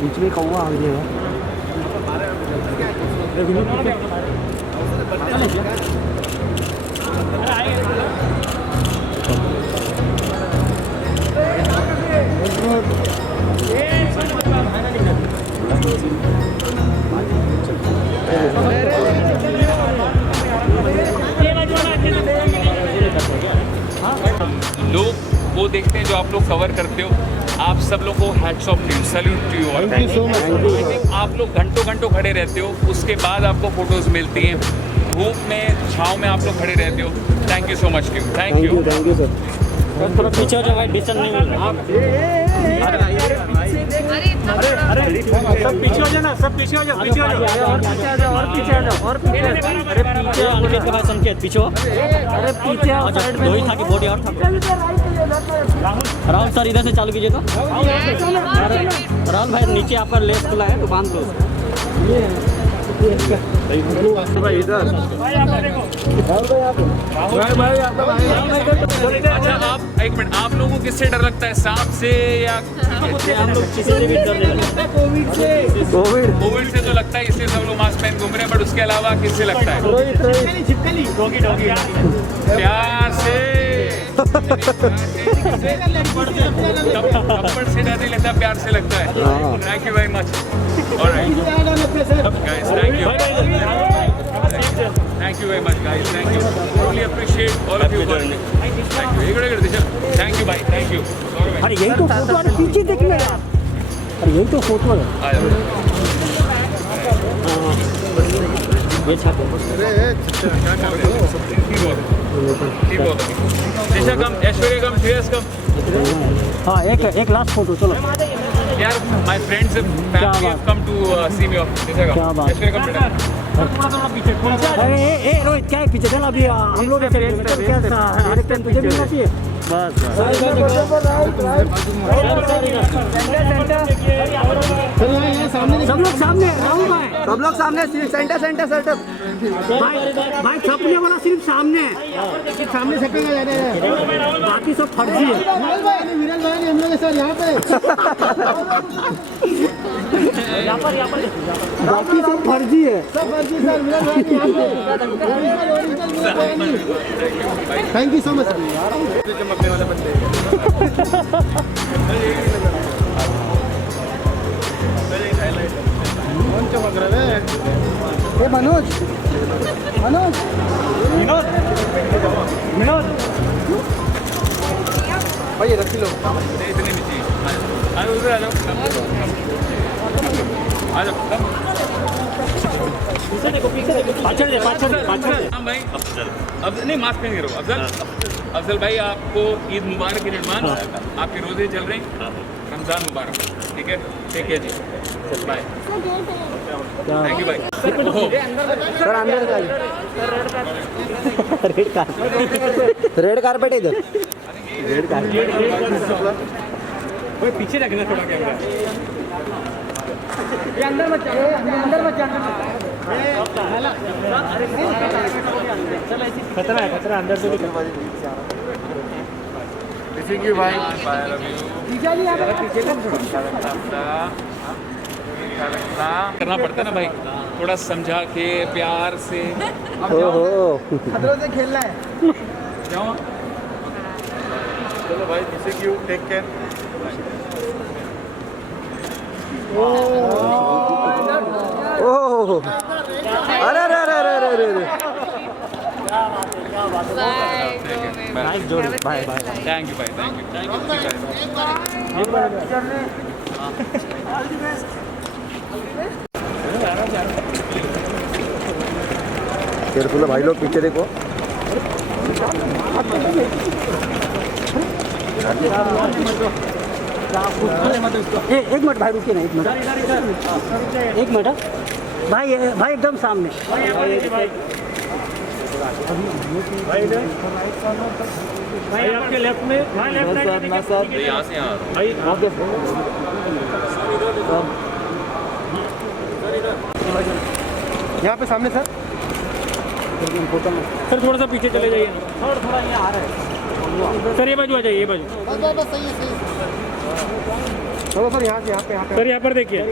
बीच में कौवा आ गया है। लोग वो देखते हैं जो आप लोग कवर करते हो। आप सब लोग को hats off to you, salute to you. और थैंक यू सो मच। आप लोग घंटों घंटों खड़े रहते हो, उसके बाद आपको फोटोज मिलती हैं। धूप में छाँव में आप लोग खड़े रहते हो। Thank you so much to you. Thank you sir. थोड़ा पीछे हो जाओ भाई, डिस्टेंस नहीं मिल रहा। अरे सब पीछे हो जाओ ना, सब पीछे हो जाओ, पीछे हो जाओ, और पीछे आ जाओ, और पीछे आ जाओ, और पीछे। अरे पीछे अंकित का भाई संकेत पीछे हो। अरे पीछे आओ, साइड में दो ही था कि बॉडी और था। राहुल सर इधर से चालू कीजिए तो। राहुल भाई नीचे आपका लेस खुला है तो बांध लो। भाई इधर अच्छा आप एक मिनट, आप लोगों को किससे डर लगता है, सांप से या हम लोग किसी से भी डर नहीं लगता। कोविड से? तो लगता है इसलिए सब लोग मास्क पहन घूम रहे हैं, बट उसके अलावा किससे लगता है? प्यार से। थप्पड़ से डर नहीं लगता, प्यार से लगता है। Thank you very much. Alright guys, thank you, thank you very much guys, thank you, really appreciate all of you. Thank you, इकडे दिशा, थैंक यू भाई, थैंक यू। अरे यही तो फोटो है, पीछे देखना यार। अरे यही तो फोटो है। ये छापो। दिशा कम, ऐश्वर्या कम, श्रेयस कम। हाँ एक लास्ट फोटो चलो यार my friends family have come to see me off. Disha क्या कम, बात। ऐश्वर्या कम बेटा। अरे ए रोहित क्या है पीछे चल अभी हम लोग कैसा तुझे भी ना चाहिए बस सब लोग सामने राहुल भाई सब लोग सामने सेंटर सेटअप भाई छपने वाला सिर्फ सामने सामने छपेगा जाने बाकी सब फर्जी है विरल भाई हम लोग सर यहाँ पे बाकी सब फर्जी है सब फर्जी सर विरल भाई यहाँ पे थैंक यू सो मच चमकने वाले बंदे कौन चमक रहा है ए मनोज मनोज विनोद विनोद भाई रख लो इतने नीचे आ जाओ, उधर आ जाओ, आ जाओ। हाँ भाई, अब नहीं मास्क पहन के रहो। अफजल भाई आपको ईद मुबारक इन एडवांस। आपके रोजे चल रहे हैं, रमजान मुबारक। ठीक है, टेक केयर जी, बाय, थैंक यू भाई। सर अंदर रेड कारपेट इधर रेड कारपेट पीछे रखना थोड़ा कैमरा। ये अंदर मत जाओ, अंदर मत जाना। खतरा अंदर से भी भाई करना पड़ता है ना भाई, थोड़ा समझा के प्यार से। खतरों से खेलना है क्यों? चलो भाई, मिसिंग यू, टेक केयर। ओह अरे अरे अरे अरे अरे अरे नाइस जोड़ी, बाय बाय, थैंक यू भाई, thank you, thank you. Careful है भाई लोग, पीछे देखो। एक मिनट भाई रुकिए ना, एक मिनट भाई भाई एकदम सामने भाई आपके लेफ्ट में, भाई लेफ्ट साइड यहाँ से यहाँ भाई यहाँ पे सामने सर सर थोड़ा सा पीछे चले जाइए, थोड़ा यहाँ आ रहा है सर, ये बाजू आ जाइए, ये बाजू। बस सही है चलो सर यहाँ से यहाँ पे सर यहाँ पर देखिए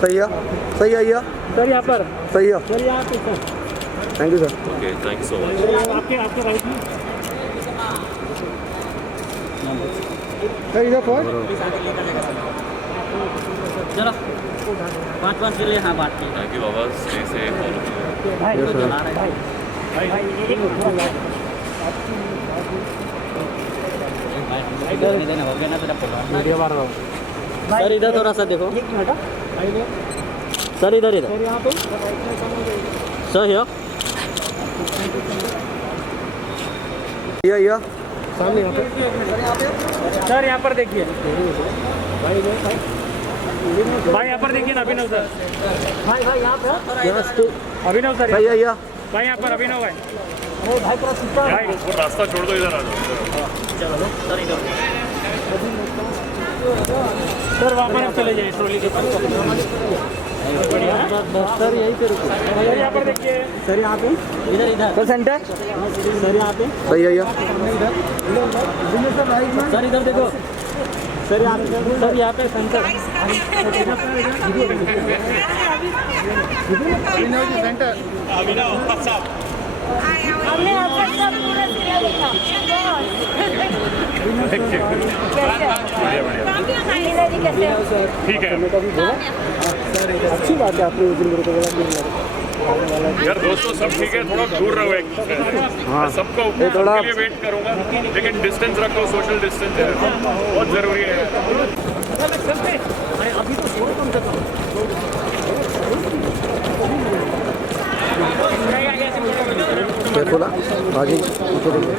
सही है सही है ये सर यहाँ पर सही है सर यहाँ पे sir thank you sir okay thank you so much आपके आपके राइट में सर इधर कौन चलो 5-5 के लिए हाँ बात की थैंक यू बाबा स्टे से सर इधर थोड़ा सा देखो सर इधर इधर सर हियर ये सामने यहाँ पे सर यहाँ पर देखिए भाई यहाँ पर देखिए ना अभिनव सर अभिनव सर सही है ये भाई यहाँ पर अभिनव भाई वो रास्ता छोड़ दो इधर आ जाओ सर वहाँ पर आप चले जाइए ट्रॉली के पास सर यहीं पे रुको सर यहाँ पर देखिए सर यहाँ पे इधर इधर सर सेंटर सर यहाँ पे सही है ये सर इधर देखो सर यहाँ पे सेंटर हमने आपका सब पूरा सीरियल देखा कैसे ठीक है अच्छी बात है आपने उस दिन मेरे को बोला कि यार दोस्तों सब ठीक है थोड़ा दूर रहो एक दूसरे से मैं सबको थोड़ा- के लिए वेट करूंगा लेकिन डिस्टेंस रखो सोशल डिस्टेंस है बहुत जरूरी है केयरफुल आगे पीछे देखिए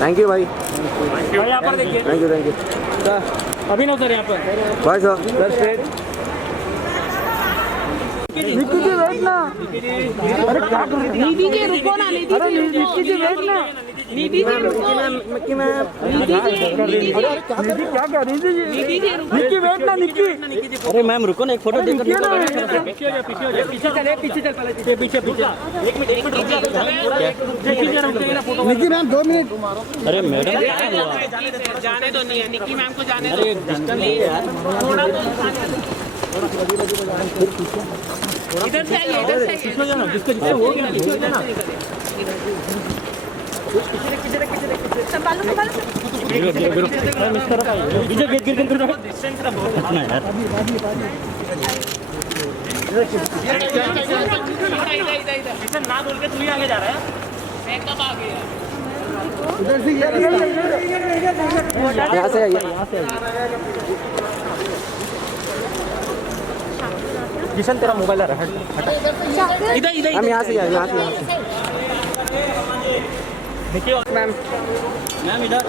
थैंक यू भाई भाई यहाँ पर देखिए थैंक यू अभिनव सर यहाँ पर भाई सर स्ट्रेट निक्की जी वेट ना अरे क्या कर रहे निधि जी रुको ना निधि अरे निक्की जी वेट ना निधि जी रुको निक्की मैम निधि जी निक्की क्या कर रही थी निधि जी रुको निक्की वेट ना निक्की अरे मैम रुको ना एक फोटो देकर निक्की ना निक्की मैम 2 मिनट अरे मैडम क्या हुआ जाने दो नहीं निक्की मैम को जाने अरे डिस्टेंस है यार थोड़ा इधर से आइए इधर से संभालो इधर ना बोल के तू ही आगे जा रहा है मैं कब आ गया उधर से यहाँ से आइए किशन तेरा मोबाइल आ रहा है इधर इधर हम यहाँ से आइए यहाँ से देखिए मैम मैम इधर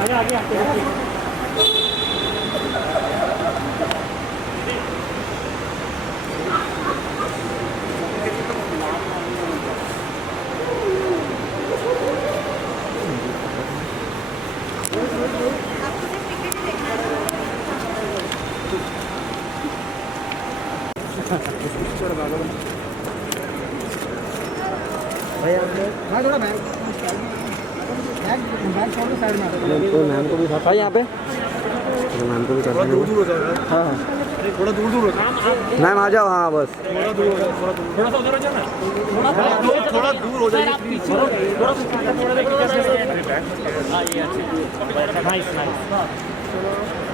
आगे आगे आगे हाँ थोड़ा बैग छोड़ साइड में तो मैम को भी था यहाँ पे मैम को भी कर दूर हो जाएगा हाँ हाँ थोड़ा दूर हो जाएगा मैम आ जाओ हाँ बस थोड़ा सा उधर हो जाओ ना थोड़ा दूर हो जाएगा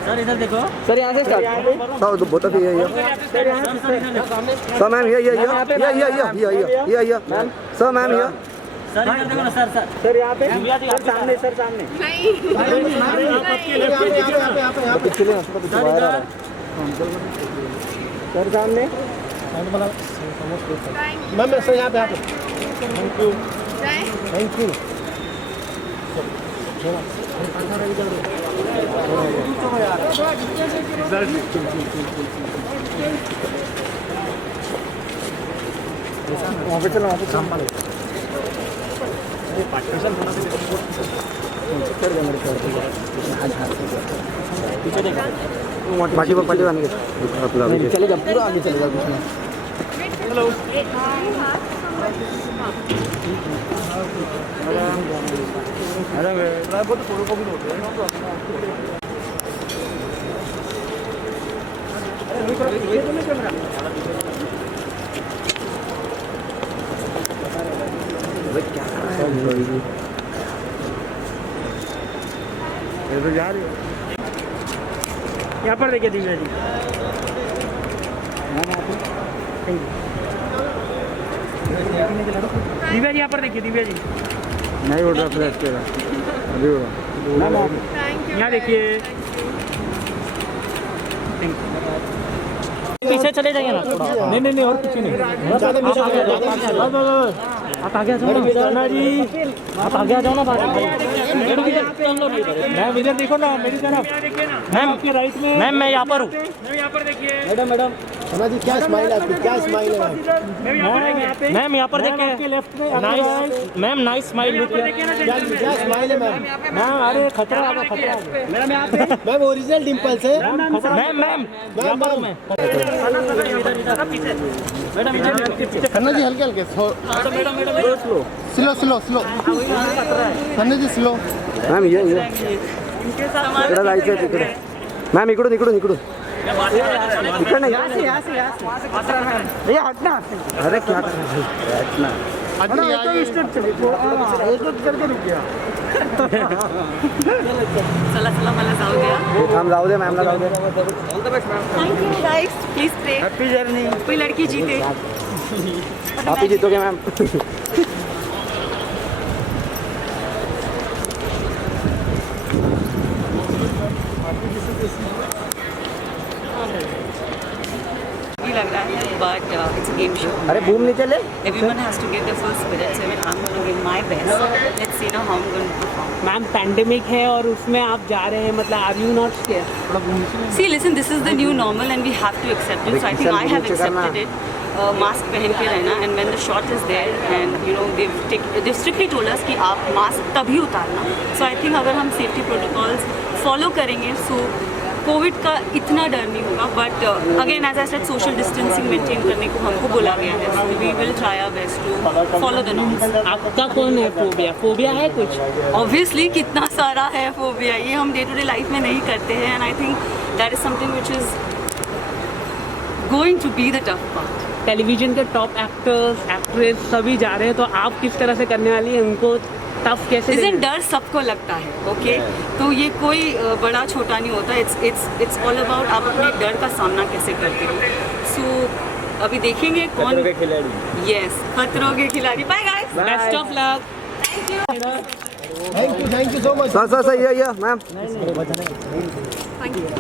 सर इधर देखो सर यहाँ से स्टार्ट सर तो बोतल ये सर मैम ये मैम सर मैम ये सर इधर देखो ना सर सर यहाँ पे सर सामने सर सामने सर सामने मैम सर यहाँ पे थैंक यू वहाँ पे चलो वहाँ पे पार्टी पार्टी चलेगा पूरा आगे चलेगा कुछ नहीं। यहाँ पर देखिए दिव्या जी। दिव्या जी यहाँ पर देखिए, दिव्या जी नहीं उड़ रहा फ्लैश के अभी उड़ रहा। यहाँ देखिए। पीछे चले जाइए ना थोड़ा। नहीं और पीछे नहीं। आप आगे आ जाओ ना जी, आप आगे आ जाओ ना। मैम इधर देखो ना मेरी तरफ। मैम आपके राइट में। मैम मैं यहाँ पर हूँ। यहाँ पर देखिए। मैडम जी क्या स्माइल आपकी, क्या स्माइल है मैम यहाँ पर देखिए। लेफ्ट में नाइस मैम, नाइस स्माइल। क्या स्माइल है मैम? मैम अरे खतरा आ गया, खतरा आ गया। मैम यहाँ पे मैम ओरिजिनल डिंपल से मैम यहाँ पर हूँ मैं। खन्ना जी हल्के हल्के slow slow slow Khanna ji slow. Ma'am ये इकडे जायचं तिकडे। मॅम इकडून इकडून इकडून इकडे नाही हट ना। अरे क्या हटना एक करके रुक गया। चला चला मला जाऊ द्या. हम जाऊ दे मॅमला जाऊ दे। Thank you guys, please pray. Happy journey. कोई लड़की जीते. आप ही जीतोगे मैम। लग रहा है but it's a game show. अरे बूम नहीं चले। Everyone has to give their full spirit. So I'm going to give my best. Let's see now how I'm going to perform. Ma'am pandemic है और उसमें आप जा रहे हैं, मतलब are you not scared? See, listen, this is the new normal and we have to accept it. So I think I have accepted it. Mask पहन के रहना, and when the shot is there and you know they've strictly told us कि आप mask तभी उतारना. So I think अगर हम safety protocols follow करेंगे so कोविड का इतना डर नहीं होगा. But again as I said social distancing maintain करने को हमको बोला गया है. So we will try our best to follow the norms. आपका कौन है फोबिया? फोबिया है कुछ? ऑब्वियसली कितना सारा है फोबिया. ये हम डे टू डे लाइफ में नहीं करते हैं and I think that is something which is going to be the tough part. Television के टॉप एक्टर्स एक्ट्रेस सभी जा रहे हैं, तो आप किस तरह से करने वाली हैं? उनको टफ कैसे? इसलिए डर सबको लगता है. ओके तो ये कोई बड़ा छोटा नहीं होता. इट्स ऑल अबाउट आप अपने डर का सामना कैसे करते हो. सो अभी देखेंगे कौन खिलाड़ी. Yes, Khatron Ke Khiladi. Bye guys, best of luck. Thank you so much. Sir ये मैम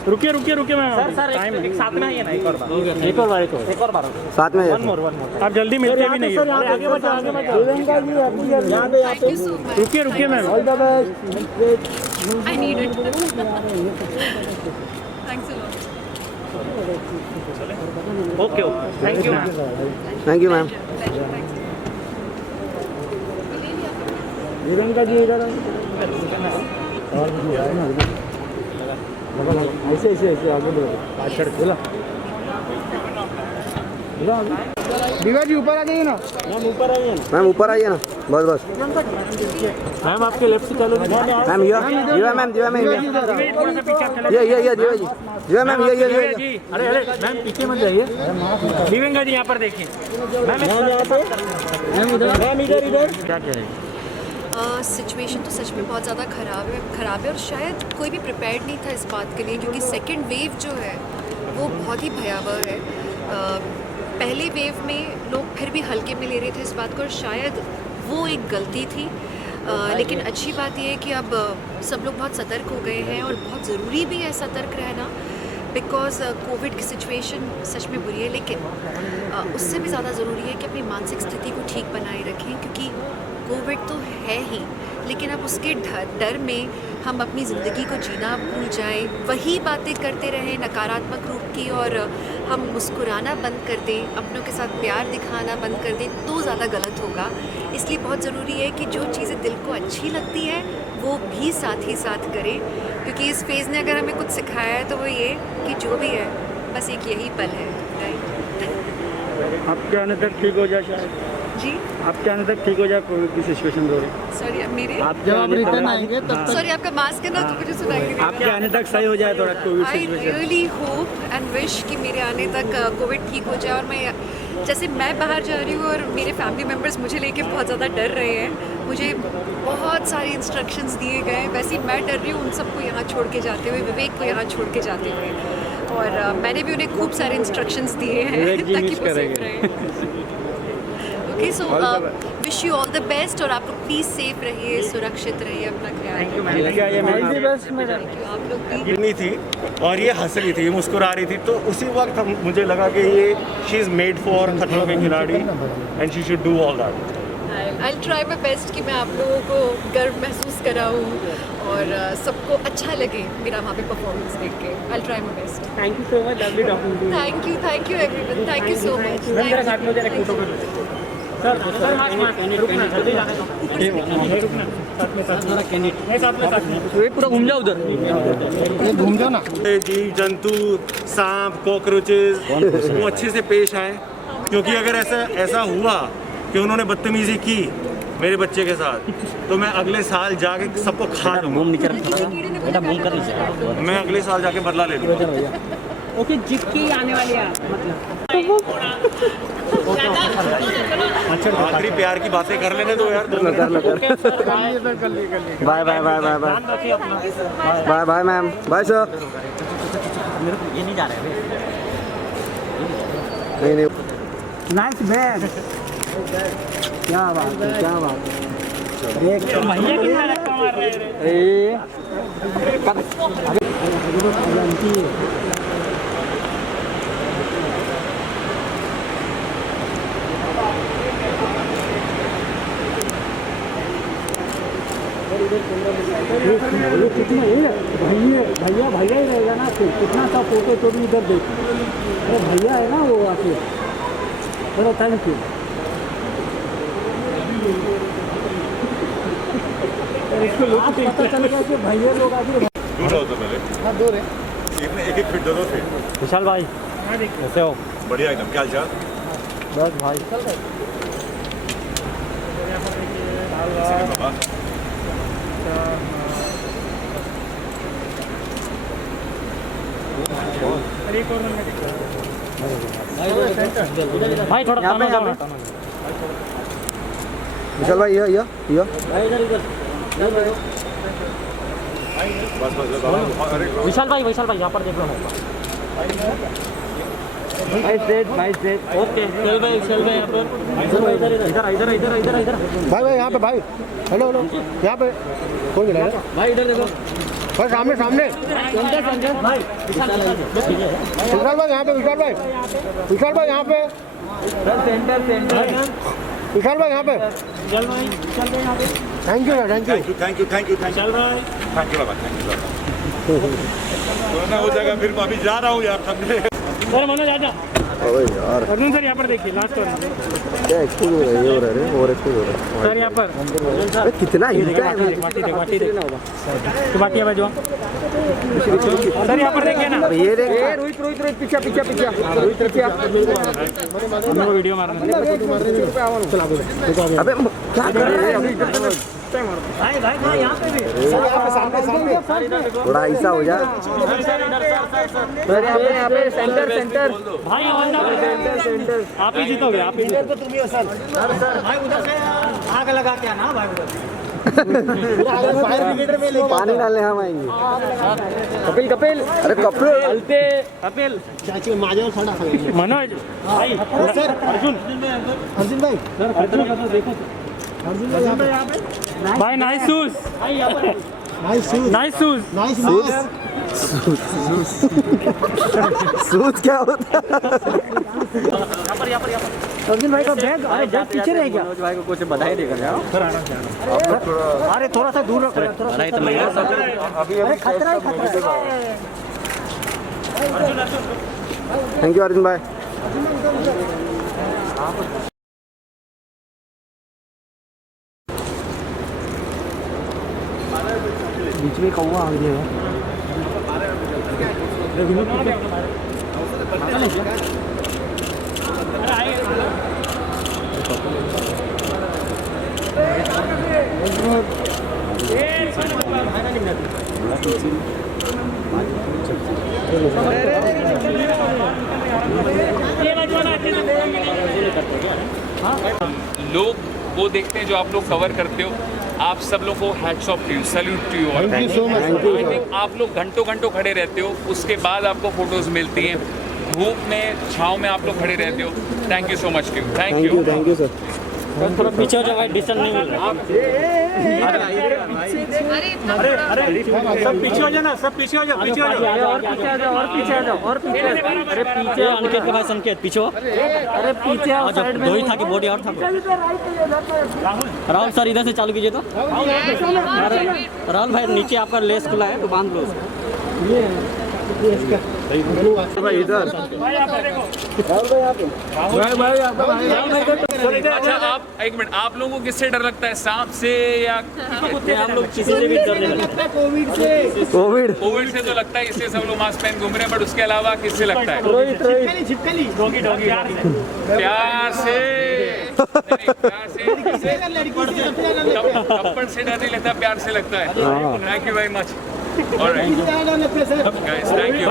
रुकिए मैम. सर एक साथ में आइए ना. एक और बार साथ में वन मोर. आप जल्दी मिलते भी नहीं हो. आगे बढ़ो. रुकिए ma'am. All the best. I need it. Thanks a lot. Okay thank you ma'am. Thank you ma'am. ऐसे आगे बढ़ो। दिव्या जी ऊपर आ जाइए ना। मैम ऊपर आइए ना। बस मैम आपके लेफ्ट से चलो. मैम दिव्या मैम थोड़ा सा पीछे आप चले. ये दिव्या मैम ये जी. अरे मैम पीछे मत जाइए. दिव्यंगा जी यहाँ पर देखिए. मैम इधर. क्या कह रहे हैं? सिचुएशन तो सच में बहुत ज़्यादा ख़राब है और शायद कोई भी प्रिपेयर्ड नहीं था इस बात के लिए, क्योंकि सेकंड वेव जो है वो बहुत ही भयावह है. पहले वेव में लोग फिर भी हल्के में ले रहे थे इस बात को और शायद वो एक गलती थी. लेकिन अच्छी बात यह है कि अब सब लोग बहुत सतर्क हो गए हैं और बहुत ज़रूरी भी है सतर्क रहना, बिकॉज कोविड की सिचुएशन सच में बुरी है. लेकिन उससे भी ज़्यादा ज़रूरी है कि अपनी मानसिक स्थिति को ठीक बनाए रखें, क्योंकि कोविड तो है ही, लेकिन अब उसके डर में हम अपनी ज़िंदगी को जीना भूल जाएं, वही बातें करते रहें नकारात्मक रूप की और हम मुस्कुराना बंद कर दें, अपनों के साथ प्यार दिखाना बंद कर दें तो ज़्यादा गलत होगा। इसलिए बहुत ज़रूरी है कि जो चीज़ें दिल को अच्छी लगती है वो भी साथ ही साथ करें, क्योंकि इस फेज़ ने अगर हमें कुछ सिखाया है तो वो ये कि जो भी है बस एक यही पल है। राइट। आपके आने तक ठीक हो जाए शायद, जी आपके आने तक ठीक हो जाए कोविड की सिचुएशन हो रही। सॉरी, अब मेरे जब आप रिटर्न आएंगे तब सॉरी आपका मास्क है ना तो मुझे सुनाई नहीं देगा। आपके आने तक सही हो जाए थोड़ा Covid I situation. Really hope and wish कि मेरे आने तक कोविड ठीक हो जाए। और मैं जैसे मैं बाहर जा रही हूँ और मेरे फैमिली मेम्बर्स मुझे लेके बहुत ज़्यादा डर रहे हैं, मुझे बहुत सारे इंस्ट्रक्शंस दिए गए हैं, वैसे ही मैं डर रही हूँ उन सबको यहाँ छोड़ के जाते हुए, विवेक को यहाँ छोड़ के जाते हुए। और मैंने भी उन्हें खूब सारे इंस्ट्रक्शंस दिए हैं ताकि वो सेफ रहें। Okay, so wish you all the best और आप लोग प्लीज़ सेफ रहिए, सुरक्षित रहिए, अपना ख्याल रखिए। आप लोग भी नहीं थी और ये हंस रही थी, ये मुस्कुरा रही थी, तो उसी वक्त मुझे लगा कि ये शी इज़ मेड फॉर खतरों के खिलाड़ी and she should do all that. I try my best कि मैं आप लोगों को गर्व महसूस कराऊँ और सबको अच्छा लगे मेरा वहाँ पे परफॉर्मेंस देख के। I try my best. Thank you so much, lovely talking to you. Thank you everyone, thank you so much. Sir पूरा घूम जाओ उधर, घूम जाओ ना। जीव जंतु, सांप, कॉकरोचेस वो अच्छे से पेश आए, क्योंकि अगर ऐसा हुआ कि उन्होंने बदतमीजी की मेरे बच्चे के साथ तो मैं अगले साल जाके सबको खा लूँगा। मैं अगले साल जाके बदला ले लूँगा। ओके, जीत के ही आने वाले हैं मतलब। आखिरी प्यार की बातें कर लेने दो यार। Bye bye bye bye bye bye bye ma'am, bye sir. ये नहीं जा रहे नहीं नाइस बैग, क्या बात है, क्या बात है। एक भैया कितना रखा मार रहे कितना भैया भैया ही रहेगा ना, फिर कितना सा फोटो तो भी इधर देख। अरे भैया है ना वो आके। चलो थैंक यू। आप पता चलेगा कि भैया लोग आके दूर रहो तो पहले। हाँ दूर है। एक फीट दो फीट। विशाल भाई कैसे हो? बढ़िया एकदम, क्या हाल चाल? बस भाई बाबा भाई थोड़ा यहाँ पे विशाल भाई, ये बस बस बाबा। अरे विशाल भाई यहाँ पर देख लो। ओके चल भाई यहाँ पर इधर भाई यहाँ पे भाई, हेलो यहाँ पे कौन मिला है भाई, इधर देखो भाई, सामने भाई। विशाल भाई यहाँ पे, विशाल भाई यहाँ पे, विशाल भाई यहाँ पे। चल भाई यहाँ पे। Thank you sir, thank you. Thank you चल भाई। बाबा, थैंक यू बाबा। ना हो जाएगा फिर, मैं अभी जा रहा हूँ यार थकने। सर मनोज आजा। अरे यार अर्जुन सर यहाँ पर देखिए, लास्ट वन क्या एक्सपोज हो रहा है, ये हो रहा है, ओवर एक्सपोज हो रहा है सर यहाँ पर। अरे कितना हिलता है बाटी देख तो बाटी आवाज हुआ सर यहाँ पर देखिए ना। ये देख, रोहित पीछे रोहित पीछे। हम लोग वीडियो मारना। अबे क्या कर रहे हैं? भाई यहाँ पे भी थोड़ा ऐसा हो जाए सर, यहाँ पे सेंटर भाई सेंटर। आप ही जीतोगे, आप ही जीतोगे। सर भाई उधर से आग लगा के आना भाई, उधर पानी डालने हम आएंगे। कपिल अरे कपिल मनोज भाई, अर्जुन भाई देखो भाई। Nice shoes, nice shoes. सूज क्या होता है? अर्जुन भाई का बैग, अरे बैग पीछे रह गया। भाई को कुछ बधाई देगा। अरे थोड़ा सा दूर रखो, अभी खतरा है। थैंक यू अर्जुन भाई। बीच में कौवा आ गया है। लोग वो देखते हैं जो आप लोग कवर करते हो। आप सब लोग को hats off to you, salute to you. Thank you so much. आप लोग घंटों घंटों खड़े रहते हो, उसके बाद आपको फोटोज मिलती हैं। धूप में छाँव में आप लोग खड़े रहते हो। Thank you so much to you. Thank you sir. थोड़ा पीछे हो जाओ भाई, डिस्टेंस नहीं मिल रहा। सब पीछे हो जाओ ना, सब पीछे हो जाओ, पीछे हो जाओ, और पीछे आ जाओ, और पीछे आ जाओ, और पीछे। अरे पीछे अंकित के भाई, संकेत पीछे हो। अरे पीछे आओ, साइड में। दो ही था कि बॉडी और था। राहुल सर इधर से चालू कीजिए तो। राहुल भाई नीचे आपका लेस खुला है तो बांध लो उसको। ये भाई इधर अच्छा, आप एक मिनट, आप लोगों को किससे डर लगता है, सांप से या हम लोग किसी से भी डरने लगते हैं। कोविड से तो लगता है, इसलिए सब लोग मास्क पहन घूम रहे हैं। बट उसके अलावा किससे लगता है? प्यार से। थप्पड़ से डर नहीं लगता, प्यार से लगता है। Thank you very much. Guys, thank you.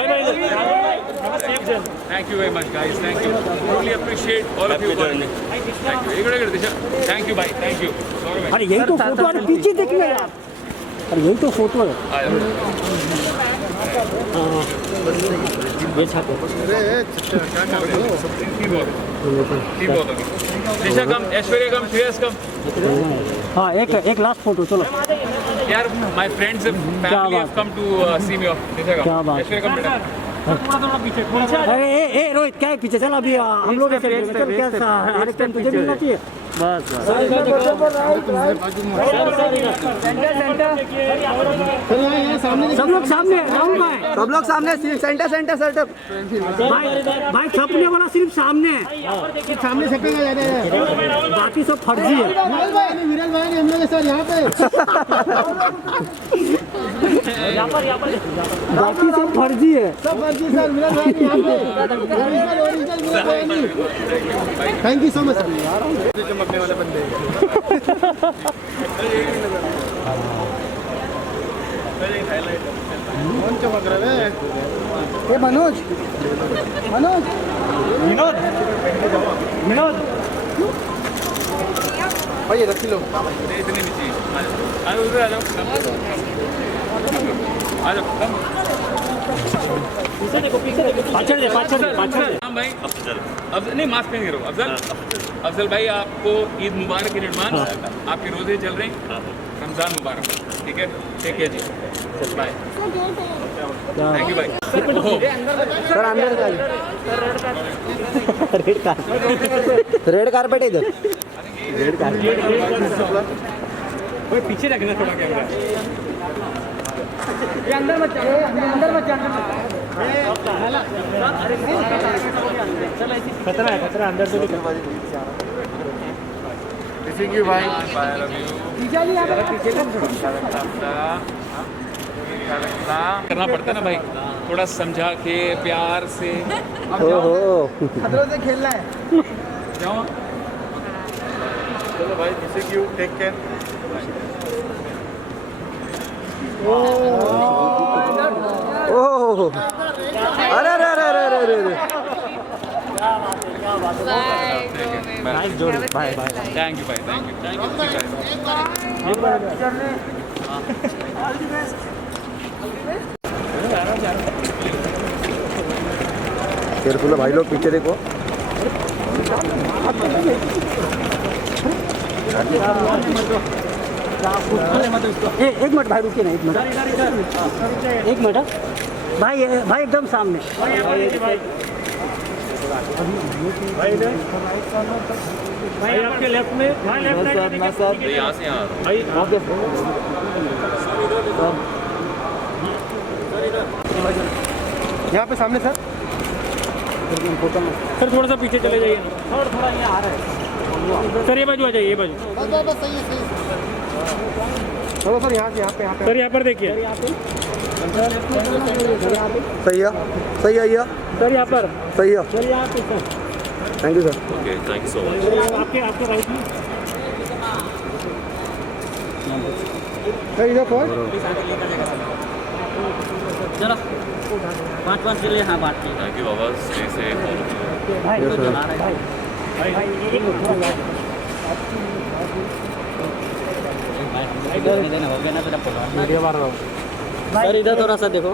Thank you very much, guys. Thank you. Really appreciate all of you. Thank you. Thank you, bye. Thank you. अरे यही तो फोटो, अरे पीछे देखना यार। अरे यही तो फोटो है। ये छापो। दिशा कम, ऐश्वर्या कम, श्रेयस कम। हाँ, एक लास्ट फोटो चलो यार। My friends family have come to see me off. Disha क्या कम, बात। ऐश्वर्या कम बेटा। अरे ए रोहित, क्या है पीछे? चल अभी हम लोग क्या हर एक टाइम तुझे मिलना चाहिए। बस सब लोग सामने, राहुल भाई सब लोग सामने, सेंटर। भाई छपने वाला सिर्फ सामने है, सामने छपेगा ज़्यादा, बाकी सब फर्जी है। विरल भाई ने हम लोग सर यहाँ पे बाकी सब फर्जी है, सब फर्जी सर। विरल भाई यहाँ पे थैंक यू सो मच। चमकने वाले बंदे कौन चमक रहा है? ए मनोज विनोद भाई ये रख लो। इतने भी चाहिए। आ जाओ, उधर आ जाओ। आ जाओ। पाछड़। हाँ भाई, अफजल नहीं, मास्क पहन के रहो। अफजल भाई, आपको ईद मुबारक इन एडवांस। आपके रोजे चल रहे हैं, रमजान मुबारक। ठीक है, टेक केयर जी, बाय। थैंक यू भाई। सर अंदर रेड कारपेट इधर। रेड कारपेट पीछे रखना थोड़ा कैमरा। अंदर मत खतरा अंदर से करना पड़ता है ना भाई, थोड़ा समझा के प्यार से। खतरों से खेलना है। जाओ चलो भाई, मिसिंग यू, टेक केयर। ओह अरे अरे अरे अरे अरे अरे बाय बाय। थैंक यू भाई, थैंक यू। केयरफुल है भाई लोग, पीछे देखो। एक मिनट भाई, रुकिए ना, एक मिनट भाई एकदम सामने। भाई आपके लेफ्ट में, यहाँ से यहाँ यहाँ पे सामने सर। सर थोड़ा सा पीछे चले जाइए थोड़ा यहाँ आ रहा है सर ये बाजू आ जाइए ये बाजू चलो सर यहाँ पे सर यहाँ पर देखिए सही है सही है सर यहाँ पर सही है सर यहाँ पे sir thank you sir okay thank you so much आपके राइट में सर इधर कौन चलो 5-5 के लिए हाँ बात की thank you Baba stay safe भाई तो चला रहा है इधर देना हो गया ना तेरा पकड़ वीडियो मार रहा हूँ सर इधर थोड़ा सा देखो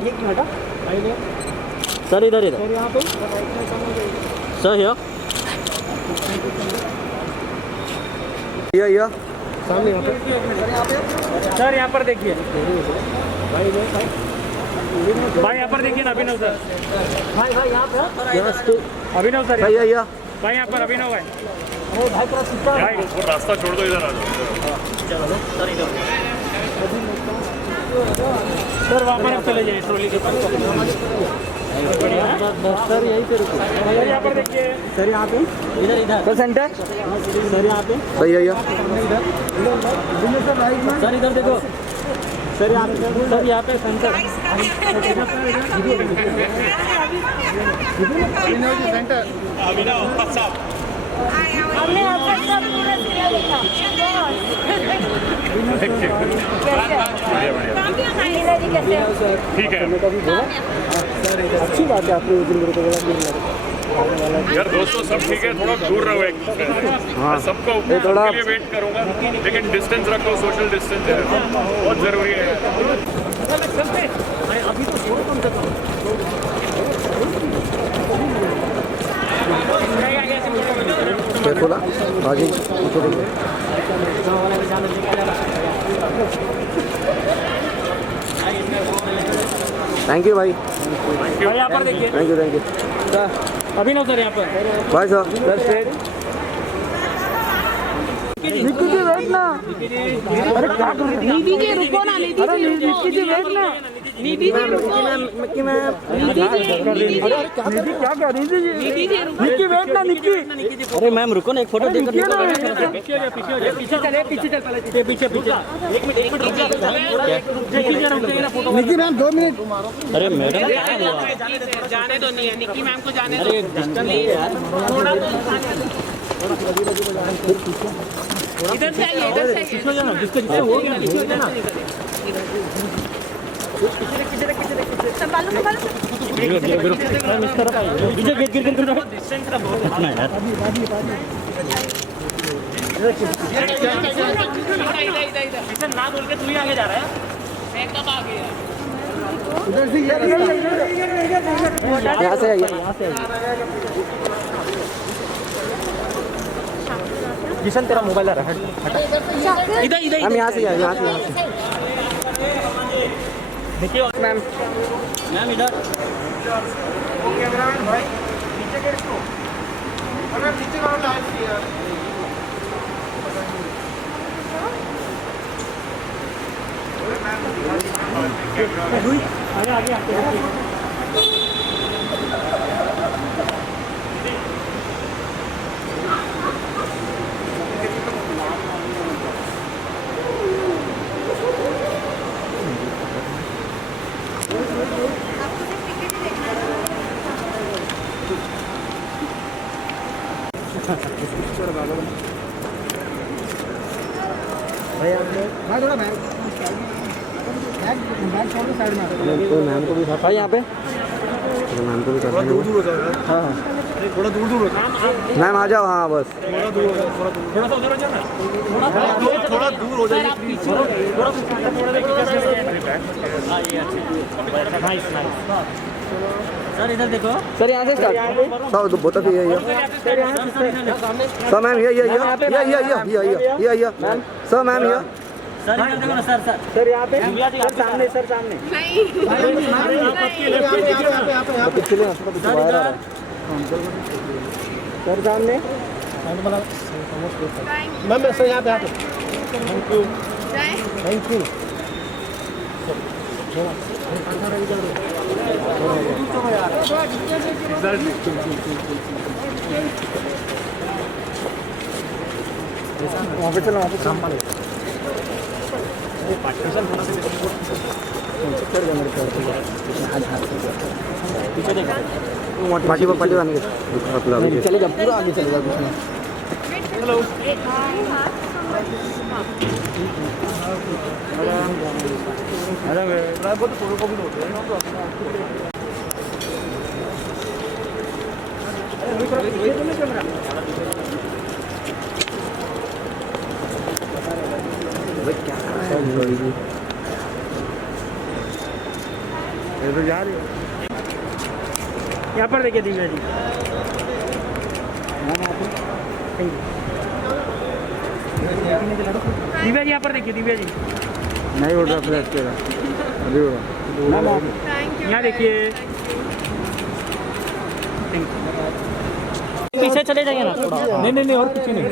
सर इधर सर हियर या सामने यहाँ पे सर यहाँ पर देखिए भाई यहाँ पर देखिए ना अभिनव सर भाई यहाँ पे अभिनव सर सही है भाई यहाँ पर अभिनव भाई भाई वो रास्ता छोड़ दो इधर आ जाओ सर वहाँ पर आप चले जाइए ट्रॉली के पास सर यहीं पे रुको सर यहाँ पर देखिए सर यहाँ पे इधर सर सेंटर सर यहाँ पे सही है सर इधर देखो सर यहाँ पे सेंटर हमने आपका सब पूरा सिरा देखा कैसे ठीक है अच्छी बात है आपने उस दिन मेरे को बोला यार दोस्तों सब ठीक है थोड़ा दूर रहो एक दूसरे से मैं सबको थोड़ा के लिए वेट करूंगा लेकिन डिस्टेंस रखो सोशल डिस्टेंस है बहुत जरूरी है बोला आगे थैंक यू भाई भाई यहाँ पर देखिए थैंक यू अभिनव सर यहाँ पर भाई साहब सर स्ट्रेट निक्की जी वेट ना अरे क्या कर रहे हैं निधि जी रुको ना निधि अरे निक्की जी वेट ना निधि जी रुको निक्की मैम निधि क्या कर रही थी निक्की वेट ना निक्की अरे मैम रुको ना एक फोटो देखो पीछे चल पहले पीछे एक मिनट निक्की मैम 2 मिनट अरे मैडम जाने दो नहीं है निक्की मैम को जाने अरे डिस्टेंस यार थोड़ा इधर से आइए जिसके हो गया संभालो इधर ना बोल के तू ही आगे जा रहा है मैं कब आ गया इधर से यहाँ से आइए किशन तेरा मोबाइल आ रहा है इधर हम यहाँ से यहाँ से देखिए मैम मैम इधर आगे थोड़ा बैग छोड़ दो साइड में मैम को भी भाई यहाँ पे मैम को भी थोड़ा दूर हो जाएगा हाँ थोड़ा दूर हो जाएगा मैम आ जाओ हाँ बस थोड़ा सा उधर हो जाना थोड़ा दूर हो जाइए सर इधर देखो सर यहाँ से स्टार्ट सर बहुत ही है सर मैम ये सर मैम ये सर इधर देखो ना सर सर यहाँ पे सर सामने सर सामने सर सामने मैम सर यहाँ पे थैंक यू वहाँ पे चलो, वहाँ पे सामान पार्टी आने चलेगा, पूरा आगे चलेगा कुछ नहीं। क्या कर रहा है? ये तो जा रही है। यहाँ पर देखिए दिव्या जी, दिव्या जी यहाँ पर देखिए, दिव्या जी नहीं उड़ रहा फ्लैश के अभी उड़ रहा। यहाँ देखिए, पीछे चले जाइए ना थोड़ा। नहीं और पीछे नहीं,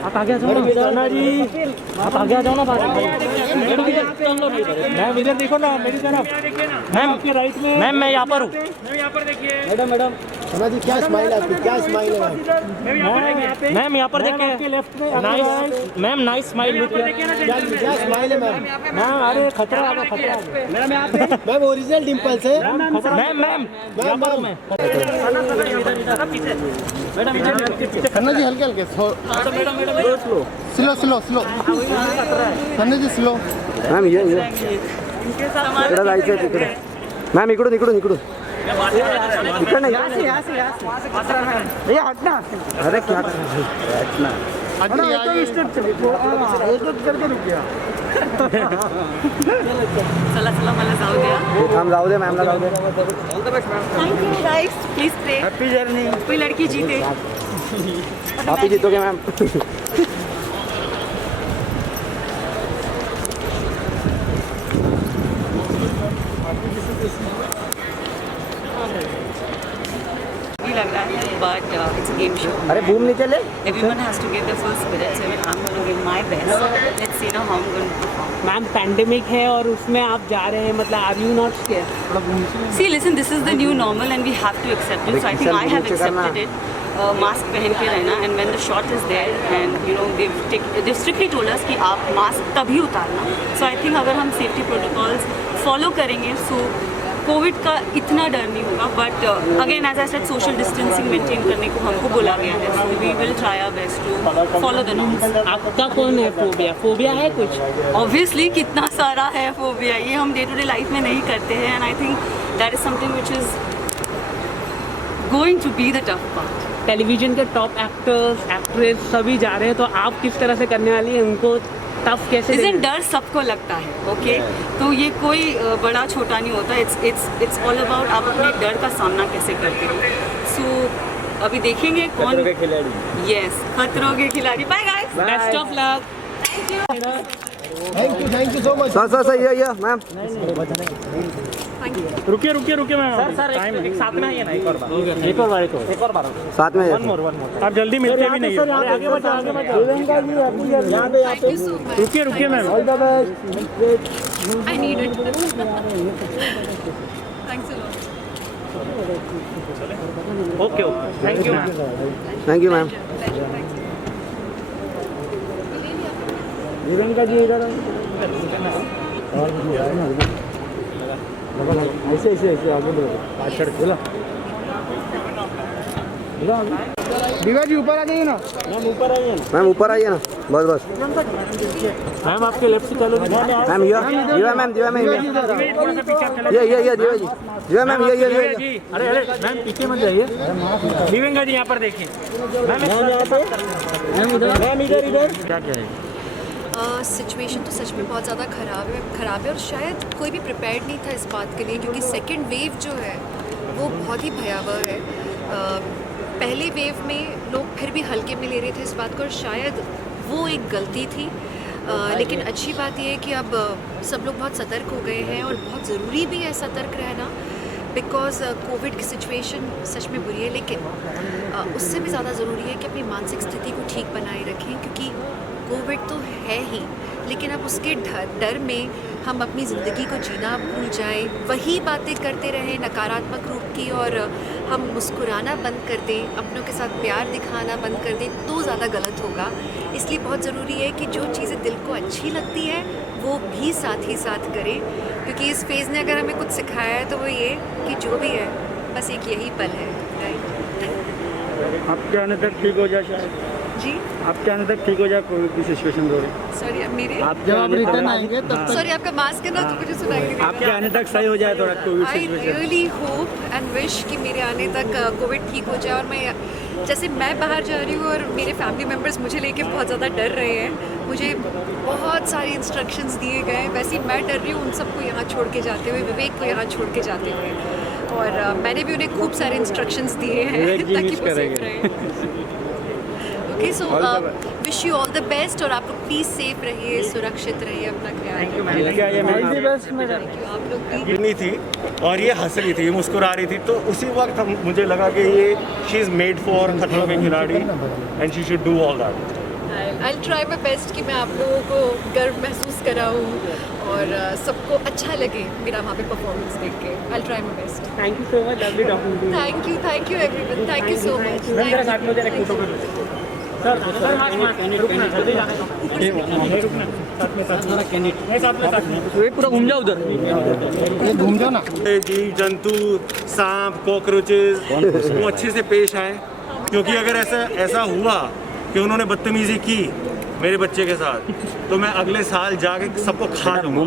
आप आगे आ जाओ ना जी, आप आगे आ जाओ ना। मैम इधर देखो ना मेरी तरफ, मैम आपके राइट में। मैम मैं यहाँ पर हूँ। यहाँ पर देखिए मैडम जी, क्या स्माइल आपकी, क्या स्माइल है मैम यहाँ पर देखिए, नाइस मैम, नाइस स्माइल। क्या स्माइल है मैम? मैम अरे खतरा आ गया, मैडम यहाँ पे मैम ओरिजिनल डिम्पल्स है मैम खन्ना जी, हल्के हल्के slow Khanna ji, slow ma'am. ये मैम इकडून इकडे नहीं, ये हटना। अरे क्या कर रहा है, हटना। एक करके रुक गया। चला मला जाऊ द्या. हम जाऊ दे मॅमला, जाऊ दे. Thank you guys, please pray. Happy journey. कोई लड़की जीते. आप ही जीतोगे मैम. लग रहा है but it's a game show. अरे बूम नहीं चले. Everyone has to give their full spirit. So I'm going to give my best. Let's see now how I'm going to perform. Ma'am pandemic है और उसमें आप जा रहे हैं, मतलब are you not scared? See, listen, this is the new normal and we have to accept it. So I think I have accepted it. Mask पहन के रहना, and when the shot is there and you know they've strictly told us कि आप mask तभी उतारना. So I think अगर हम safety protocols follow करेंगे so कोविड का इतना डर नहीं होगा. But again as I said social distancing maintain करने को हमको बोला गया है. So we will try our best to follow the norms. आपका कौन है फोबिया है कुछ? ऑब्वियसली कितना सारा है फोबिया. ये हम डे टू डे लाइफ में नहीं करते हैं and I think that is something which is going to be the tough part. Television के टॉप एक्टर्स एक्ट्रेस सभी जा रहे हैं, तो आप किस तरह से करने वाली हैं? उनको टफ कैसे? इसमें डर सबको लगता है. ओके तो ये कोई बड़ा छोटा नहीं होता. इट्स ऑल अबाउट आप अपने डर का सामना कैसे करते हो. सो अभी देखेंगे कौन खिलाड़ी. Yes, Khatron Ke Khiladi. Bye guys, best of luck. Thank you so much. Sir ये मैम. रुकिए मैम. सर एक साथ में आइए ना. एक और बार साथ में. One more. आप जल्दी मिलते भी नहीं. आगे बढ़ो. यहाँ पे रुकिए ma'am. All the best. I need it. Thanks a lot. Okay thank you ma'am. Thank you ma'am. Priyanka ji इधर ऐसे आगे बढ़ो. दिव्या जी ऊपर आ जाइए ना. मैम ऊपर आइए ना. बस मैम आपके लेफ्ट से चलो. मैम दिव्या मैम ये दिव्या मैम ये. अरे मैम पीछे मत जाइए. दिव्यंका जी यहाँ पर देखिए. मैम इधर क्या करें. सिचुएशन तो सच में बहुत ज़्यादा ख़राब है और शायद कोई भी प्रिपेयर्ड नहीं था इस बात के लिए, क्योंकि सेकंड वेव जो है वो बहुत ही भयावह है. पहले वेव में लोग फिर भी हल्के में ले रहे थे इस बात को और शायद वो एक गलती थी. लेकिन अच्छी बात यह है कि अब सब लोग बहुत सतर्क हो गए हैं और बहुत ज़रूरी भी है सतर्क रहना, बिकॉज़ कोविड की सिचुएशन सच में बुरी है. लेकिन उससे भी ज़्यादा ज़रूरी है कि अपनी मानसिक स्थिति को ठीक बनाए रखें, क्योंकि कोविड तो है ही, लेकिन अब उसके डर में हम अपनी ज़िंदगी को जीना भूल जाएं, वही बातें करते रहें नकारात्मक रूप की, और हम मुस्कुराना बंद कर दें, अपनों के साथ प्यार दिखाना बंद कर दें, तो ज़्यादा गलत होगा। इसलिए बहुत ज़रूरी है कि जो चीज़ें दिल को अच्छी लगती है वो भी साथ ही साथ करें, क्योंकि इस फेज़ ने अगर हमें कुछ सिखाया है तो वो ये कि जो भी है बस एक यही पल है। राइट, आपके आने तक ठीक हो जाए शायद, जी आपके आने तक ठीक हो जाए कोविड की सिचुएशन थोड़ी। सॉरी, अब मेरे आप जब आप रिटर्न आएंगे तब सॉरी आपका मास्क है ना तो मुझे सुनाई नहीं आपके आने तक सही हो जाए थोड़ा Covid I situation. Really hope and wish कि मेरे आने तक कोविड ठीक हो जाए, और मैं जैसे मैं बाहर जा रही हूँ और मेरे फैमिली मेम्बर्स मुझे लेके बहुत ज़्यादा डर रहे हैं, मुझे बहुत सारे इंस्ट्रक्शंस दिए गए हैं, वैसे ही मैं डर रही हूँ उन सबको यहाँ छोड़ के जाते हुए, विवेक को यहाँ छोड़ के जाते हुए, और मैंने भी उन्हें खूब सारे इंस्ट्रक्शंस दिए हैं ताकि वो सेफ रहे। Okay, so wish you all the best, और आप लोग प्लीज़ सेफ रहिए, सुरक्षित रहिए, अपना ख्याल रखिए। आप लोग भी गिरनी थी और ये हंस रही थी, ये मुस्कुरा रही थी, तो उसी वक्त मुझे लगा कि ये शी इज़ मेड फॉर खतरों के खिलाड़ी and she should do all that. I try my best कि मैं आप लोगों को गर्व महसूस कराऊँ और सबको अच्छा लगे मेरा वहाँ पे परफॉर्मेंस देख के। I try my best. Thank you so much, lovely talking to you. Thank you everyone, thank you so much. पूरा घूम जाओ उधर, घूम जाओ ना। जीव जंतु, सांप, कॉकरोचेस वो अच्छे से पेश आए, क्योंकि अगर ऐसा हुआ कि उन्होंने बदतमीजी की मेरे बच्चे के साथ, तो मैं अगले साल जाके सबको खा दूंगा।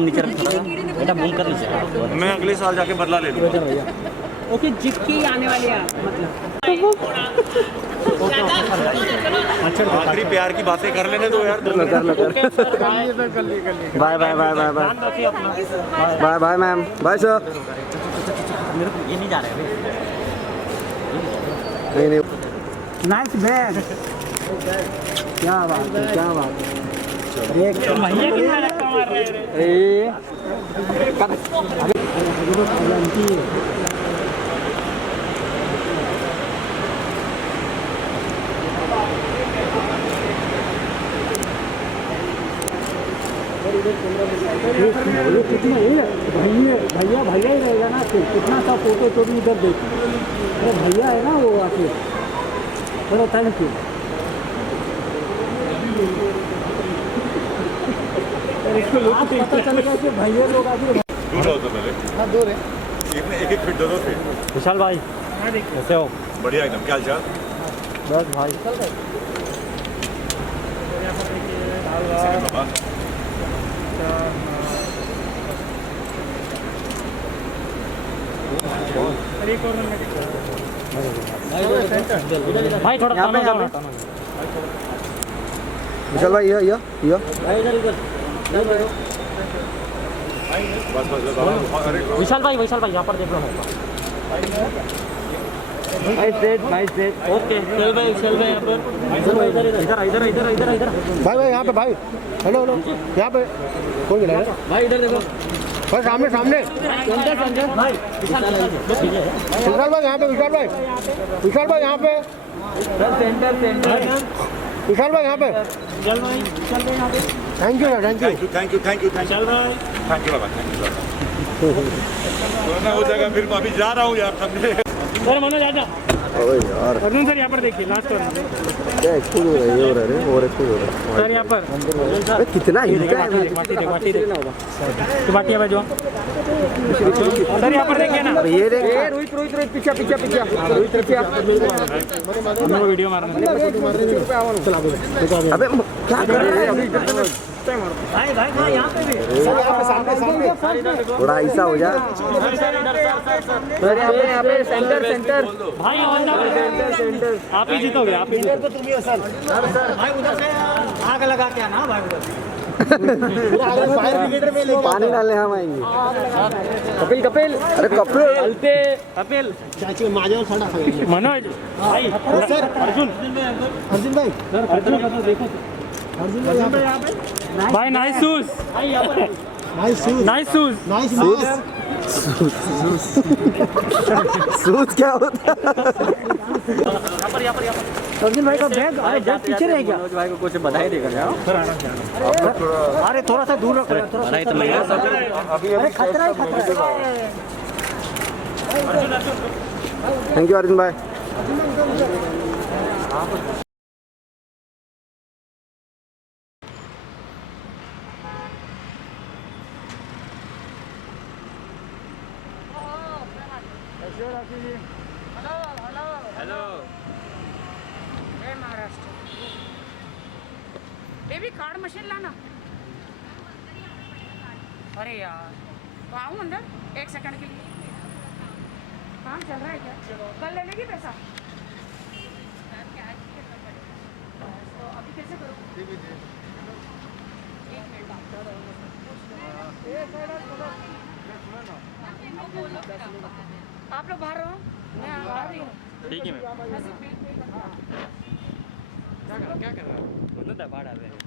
मैं अगले साल जाके बदला ले लूँगा। ओके, जिसकी आने वाली है मतलब आखिरी प्यार की बातें कर लेने दो यार। Bye bye bye bye bye bye bye ma'am, bye sir. ये नहीं जा रहे नहीं नहीं, नाइस बैग, क्या बात है, क्या बात है। कितना भैया भैया ही रहेगा ना, फिर कितना सा फोटो तो भी इधर देखो, अरे भैया है ना वो आके। चलो थैंक यू। इसको पता चलेगा कि भैया लोग आके दूर रहो तो पहले। हाँ दूर है। एक फिट दो फिर। विशाल भाई कैसे हो? बढ़िया एकदम, क्या हाल चाल? बस भाई बाबा भाई थोड़ा यहाँ पे विशाल भाई, ये बस बस बाबा, अरे विशाल भाई यहाँ पर देख लो। ओके, चल भाई यहाँ पर इधर भाई यहाँ पे भाई, हेलो हेलो, यहाँ पे कौन गिरा है भाई, इधर देखो भाई, सामने सामने भाई। विशाल भाई यहाँ पे, विशाल भाई यहाँ पे, विशाल भाई यहाँ पे। चल भाई यहाँ पे। Thank you thank you. Thank you चल भाई, बाबा, थैंक यू बाबा। ना हो जाएगा फिर, मैं अभी जा रहा हूँ यार, समझे? सर मनोज आजा। अरे यार, अर्जुन सर यहाँ पर देखिए, लास्ट वन क्या एक्सपोज हो रहा है, ये हो रहा है और एक्सपोज हो रहा सर यहाँ पर। है। अरे कितना हिलता है बाटी है भाई जो सर यहाँ पर देखिए ना। अब ये देख, रोहित पीछे हम लोग वीडियो मारने। अबे क्या कर रहे हैं? भाई हाँ यहाँ पे भी सामने थोड़ा ऐसा हो जा यहाँ पे सेंटर भाई ऑन द आप ही जीतोगे, आप ही जीतोगे। भाई उधर से आग लगा के आना भाई, उधर पानी डालने हम आएंगे। कपिल अरे कपिल चाची माझ्यावर खड़ा मनोज भाई, अर्जुन भाई देखो, भाई नाइस शूज, नाइस शूज सूद क्या होता है? अर्जुन भाई का बैग, अरे बैग पीछे रह गया। मनोज भाई को कुछ बधाई देगा यार। अरे थोड़ा सा दूर रखो, थोड़ा बधाई तो मैं अरे खतरा है, खतरा है। थैंक यू अर्जुन भाई। हेलो जय महाराष्ट्र। बेबी कार्ड मशीन लाना। अरे यार तो आऊँ अंदर 1 सेकंड के लिए। काम चल रहा है क्या? कल ले लेगी पैसा? तो अभी कैसे करूँ? आप लोग बाहर रहो, मैं आ रही हूँ। ठीक है मैम। क्या कर रहा है? दोनों दबा डाल रहे हैं।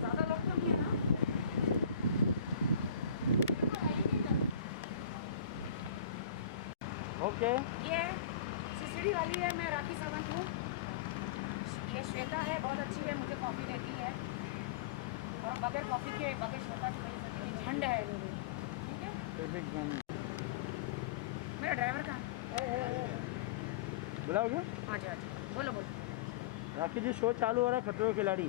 ज़्यादा लोग तो नहीं है ना? ओके, ये सिसड़ी वाली है, मैं राखी सावंत हूँ। ये श्वेता है, बहुत अच्छी है, मुझे कॉफ़ी देती है। और बगैर कॉफ़ी के बगैर श्वेता के नहीं सकती। झंड है मेरी, ठीक है? मेरा ड्राइवर कहाँ है? बुलाओगे? हाँ जी, हाँ जी, बोलो बोलो। राखी जी शो चालू हो रहा है, खतरों के खिलाड़ी।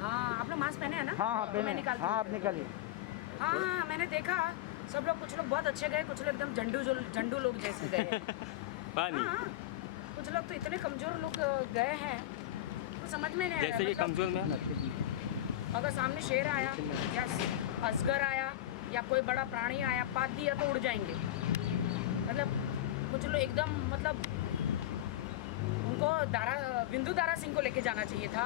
हाँ, आप लोग मास्क पहने हैं ना? हाँ तो मैं निकालती हाँ, हूँ। आप निकालिए। हाँ हाँ, मैंने देखा सब लोग, कुछ लोग बहुत अच्छे गए, कुछ लोग एकदम झंडू लोग जैसे गए। पानी हाँ, कुछ लोग तो इतने कमज़ोर लोग गए हैं, तो समझ में नहीं आ रहा जैसे कि मतलब कमजोर में अगर सामने शेर आया या अजगर आया या कोई बड़ा प्राणी आया, पात दिया तो उड़ जाएंगे। मतलब कुछ लोग एकदम, मतलब उनको बिंदु दारा सिंह को लेके जाना चाहिए था।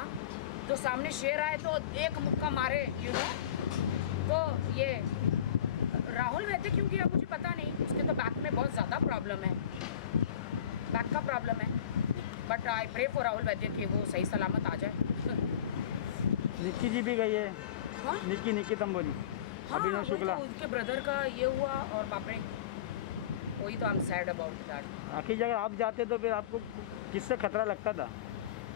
तो सामने शेर आए तो एक मुक्का मारे, तो ये राहुल वैद्य क्यों किया मुझे पता नहीं। उसके तो बैक में बहुत ज़्यादा प्रॉब्लम है, बैक का प्रॉब्लम है। But I pray for Rahul Vaidya कि वो सही सलामत आ जाए। निक्की जी भी गई है। हाँ? निक्की तंबोली, हाँ, अभिनव वही शुक्ला। तो उनके ब्रदर का ये हुआ और बाप रे, वही तो I am sad about that. आखिर जगह आप जाते तो फिर आपको किससे खतरा लगता था?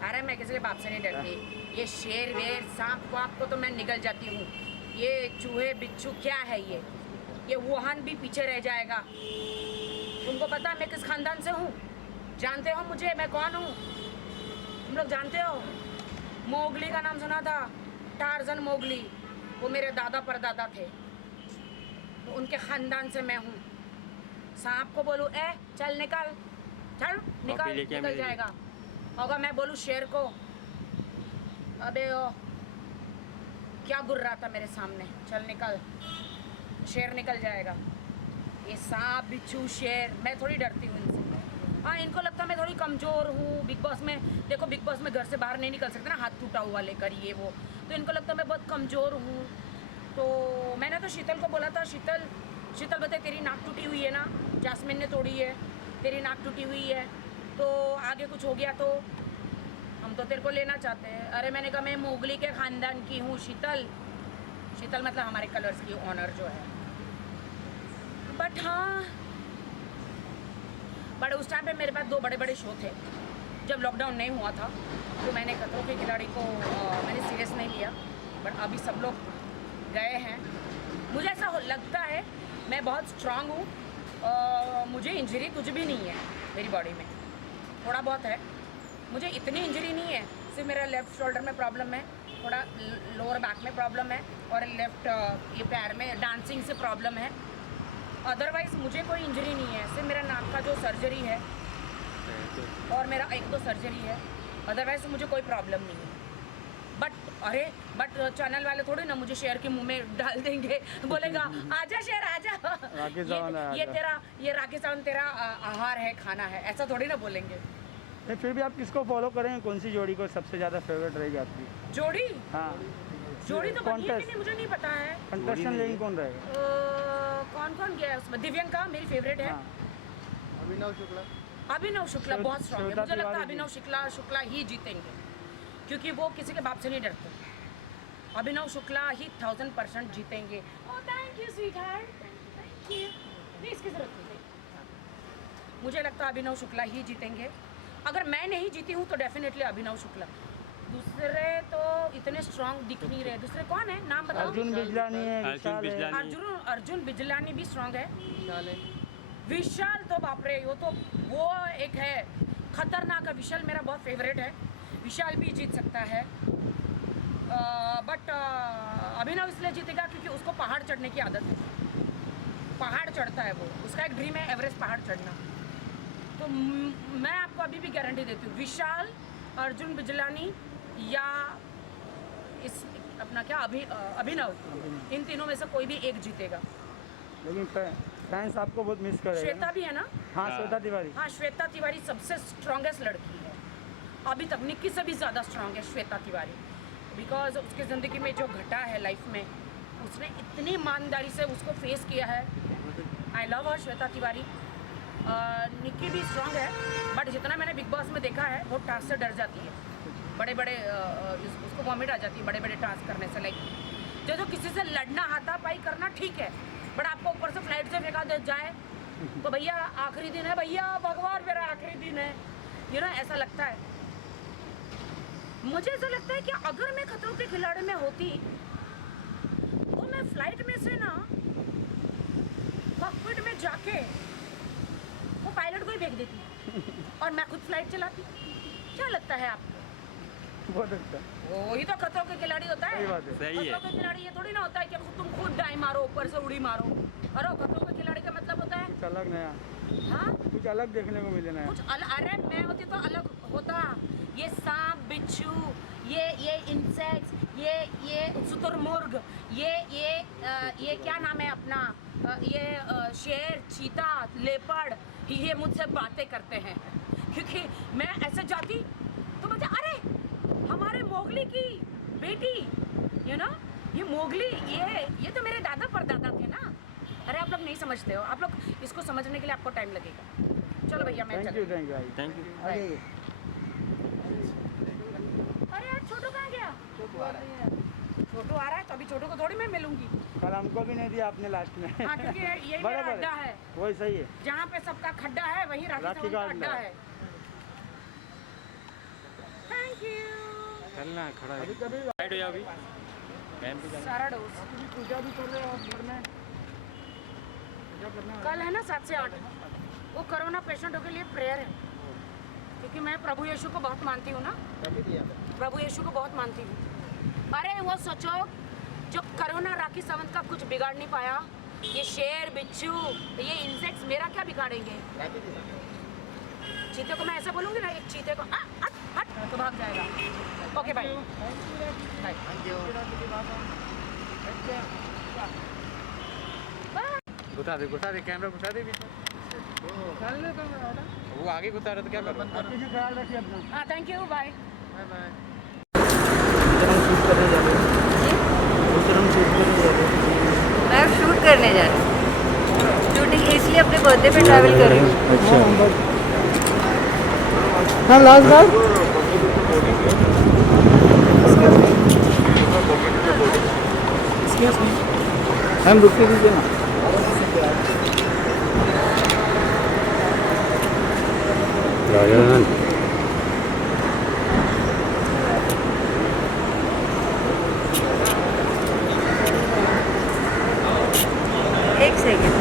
अरे मैं किसी के बाप से नहीं डरती। ये शेर वेर सांप वाप को तो मैं निकल जाती हूँ। ये चूहे बिच्छू क्या है ये वुहान भी पीछे रह जाएगा। तुमको पता मैं किस खानदान से हूँ? जानते हो मुझे, मैं कौन हूँ? तुम लोग जानते हो? मोगली का नाम सुना था? टार्जन मोगली, वो मेरे दादा परदादा थे, तो उनके खानदान से मैं हूँ। सांप को बोलूँ ए चल निकल, चल निकल, निकल जाएगा। होगा मैं बोलूँ शेर को अबे ओ क्या गुर रहा था मेरे सामने, चल निकल, शेर निकल जाएगा। ये सांप बिच्छू शेर, मैं थोड़ी डरती हूँ इनसे। हाँ, इनको लगता है मैं थोड़ी कमज़ोर हूँ। बिग बॉस में देखो, बिग बॉस में घर से बाहर नहीं निकल सकते ना, हाथ टूटा हुआ लेकर ये वो, तो इनको लगता है मैं बहुत कमज़ोर हूँ। तो मैंने तो शीतल को बोला था, शीतल बता तेरी नाक टूटी हुई है ना, जास्मिन ने तोड़ी है, तेरी नाक टूटी हुई है, तो आगे कुछ हो गया तो हम तो तेरे को लेना चाहते हैं। अरे मैंने कहा मैं मोगली के ख़ानदान की हूँ शीतल मतलब हमारे कलर्स की ऑनर जो है। बट हाँ, बट उस टाइम पे मेरे पास 2 बड़े शो थे जब लॉकडाउन नहीं हुआ था, तो मैंने खतरों के खिलाड़ी को मैंने सीरियस नहीं लिया। बट अभी सब लोग गए हैं, मुझे ऐसा लगता है मैं बहुत स्ट्रांग हूँ। मुझे इंजरी कुछ भी नहीं है मेरी बॉडी में, थोड़ा बहुत है, मुझे इतनी इंजरी नहीं है। सिर्फ मेरा लेफ़्ट शोल्डर में प्रॉब्लम है, थोड़ा लोअर बैक में प्रॉब्लम है, और लेफ़्ट ये पैर में डांसिंग से प्रॉब्लम है। अदरवाइज़ मुझे कोई इंजरी नहीं है। सिर्फ मेरा नाक का जो सर्जरी है और मेरा 1-2 सर्जरी है, अदरवाइज़ मुझे कोई प्रॉब्लम नहीं है। बट चैनल वाले थोड़ी ना मुझे शेर के मुंह में डाल देंगे, बोलेगा आजा शेर आजा, ये राखी सावंत तेरा आहार है, खाना है, ऐसा थोड़ी ना बोलेंगे। फिर भी आप किसको फॉलो करेंगे? कौन सी जोड़ी को सबसे ज़्यादा फेवरेट रहेगी आपकी? जोड़ी? हाँ, जोड़ी तो बनी है कि नहीं मुझे नहीं पता है। कंटेस्टेंट लेकिन कौन रहेगा? कौन गया उसमें? दिव्यंका मेरी फेवरेट है। अभिनव शुक्ला बहुत स्ट्रॉन्ग है, मुझे लगता है अभिनव शुक्ला ही जीतेंगे, क्योंकि वो किसी के बाप से नहीं डरते। अभिनव शुक्ला ही 1000% जीतेंगे। Thank you sweetheart, thank you. नहीं, इसकी जरूरत नहीं। मुझे लगता है अभिनव शुक्ला ही जीतेंगे। अगर मैं नहीं जीती हूँ तो डेफिनेटली अभिनव शुक्ला। दूसरे तो इतने स्ट्रांग दिख नहीं रहे। दूसरे कौन है, नाम बताओ। अर्जुन बिजलानी है, अर्जुन बिजलानी भी स्ट्रांग है। विशाल तो बाप रे, वो एक है खतरनाक है। विशाल मेरा बहुत फेवरेट है, विशाल भी जीत सकता है। बट अभिनव इसलिए जीतेगा क्योंकि उसको पहाड़ चढ़ने की आदत है। पहाड़ चढ़ता है वो, उसका एक ड्रीम है एवरेस्ट पहाड़ चढ़ना। तो मैं आपको अभी भी गारंटी देती हूँ, विशाल, अर्जुन बिजलानी या इस अपना क्या अभिनव, इन तीनों में से कोई भी एक जीतेगा। लेकिन फैंस आपको बहुत मिस करेगा। श्वेता भी है ना? हाँ, श्वेता तिवारी। हाँ, श्वेता तिवारी सबसे स्ट्रॉन्गेस्ट लड़की है अभी तक। निक्की से भी ज़्यादा स्ट्रॉन्ग है श्वेता तिवारी, बिकॉज उसकी ज़िंदगी में जो घटा है लाइफ में, उसने इतनी ईमानदारी से उसको फेस किया है। आई लव हर श्वेता तिवारी। निक्की भी स्ट्रॉन्ग है, बट जितना मैंने बिग बॉस में देखा है वो टास्क से डर जाती है। बड़े बड़े उसको वॉमिट आ जाती है बड़े बड़े टास्क करने से। लाइक जो किसी से लड़ना, हाथापाई करना ठीक है, बट आपको ऊपर से फ्लाइट से फेंका दे जाए तो भैया आखिरी दिन है, भैया भगवान मेरा आखिरी दिन है, यू नो, ऐसा लगता है। मुझे ऐसा लगता है कि अगर मैं खतरों के खिलाड़ी में होती तो मैं फ्लाइट में से ना कॉकपिट में जाके वो पायलट को ही फेंक देती और मैं खुद फ्लाइट चलाती। क्या लगता है आपको? बहुत अच्छा। वही तो खतरों के खिलाड़ी होता है। सही है। खतरों के खिलाड़ी ये थोड़ी ना होता है कि तुम खुद डाई मारो, ऊपर से उड़ी मारो। अरे खतरों के खिलाड़ी का मतलब होता है कुछ अलग नया, हाँ, कुछ अलग देखने को मिले नया। कुछ अरे मैं होती तो अलग होता। ये सांप, बिच्छू, ये इंसेक्ट्स, ये शुतुरमुर्ग, ये क्या नाम है अपना, ये शेर, चीता, लेपर्ड, ये मुझसे बातें करते हैं। क्योंकि मैं ऐसे जाती तो मुझे, अरे हमारे मोगली की बेटी, यू नो, ये मोगली, ये तो मेरे दादा परदादा थे ना। अरे आप लोग नहीं समझते हो, आप लोग इसको समझने के लिए आपको टाइम लगेगा। चलो भैया मैं थैंक यू। अरे यार छोटू कहाँ गया? छोटू आ रहा है तो अभी छोटू को थोड़ी मैं मिलूंगी। कल हमको भी नहीं दिया आपने लास्ट में। हाँ, क्योंकि यही मेरा अड्डा है। वही सही है, जहाँ पे सबका खड्डा है वही राखी का अड्डा है। Thank you. चलना है, खड़ा है। साइड हो जाओ अभी। सारा डोज पूजा भी कर रहे हो घर में? कल है ना 7 से 8, वो कोरोना पेशेंटों के लिए प्रेयर है, क्योंकि मैं प्रभु यीशु को बहुत मानती हूँ ना। प्रभु यीशु को बहुत मानती हूँ। अरे वो सोचो, जो कोरोना राखी सावंत का कुछ बिगाड़ नहीं पाया, ये शेर, बिच्छू, ये इंसेक्ट्स मेरा क्या बिगाड़ेंगे? चीते को मैं ऐसा बोलूँगी ना, एक चीते को हट हट तो भाग जाएगा। Okay bye bye. घुसा दे कैमरा, घुसा दे बीच में। वो आगे घुसा रहा तो क्या करो? ख्याल रखिए अपना। हाँ, थैंक यू, बाय। मैं शूट करने जा रही हूँ। शूटिंग इसलिए अपने बर्थडे पे ट्रैवल कर रही हूँ। अच्छा। हाँ, लास्ट बार हम रुक के दीजिए ना। एक सेकेंड।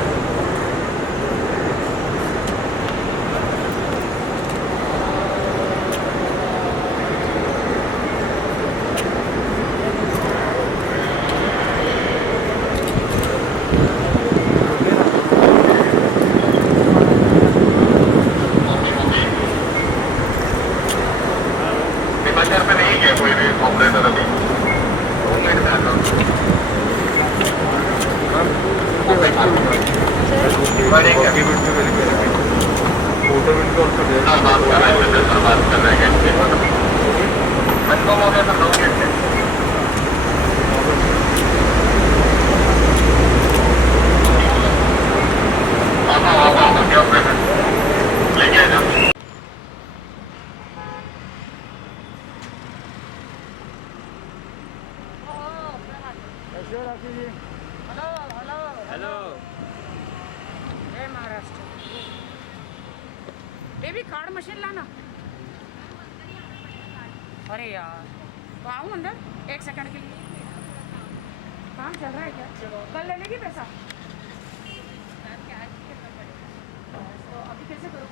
राखी जी। हेलो हेलो हेलो जय महाराष्ट्र। बेबी कार्ड मशीन लाना। अरे यार तो आऊँ अंदर 1 सेकंड के लिए। काम चल रहा है क्या? कल ले लेगी पैसा? तो अभी कैसे करूँ?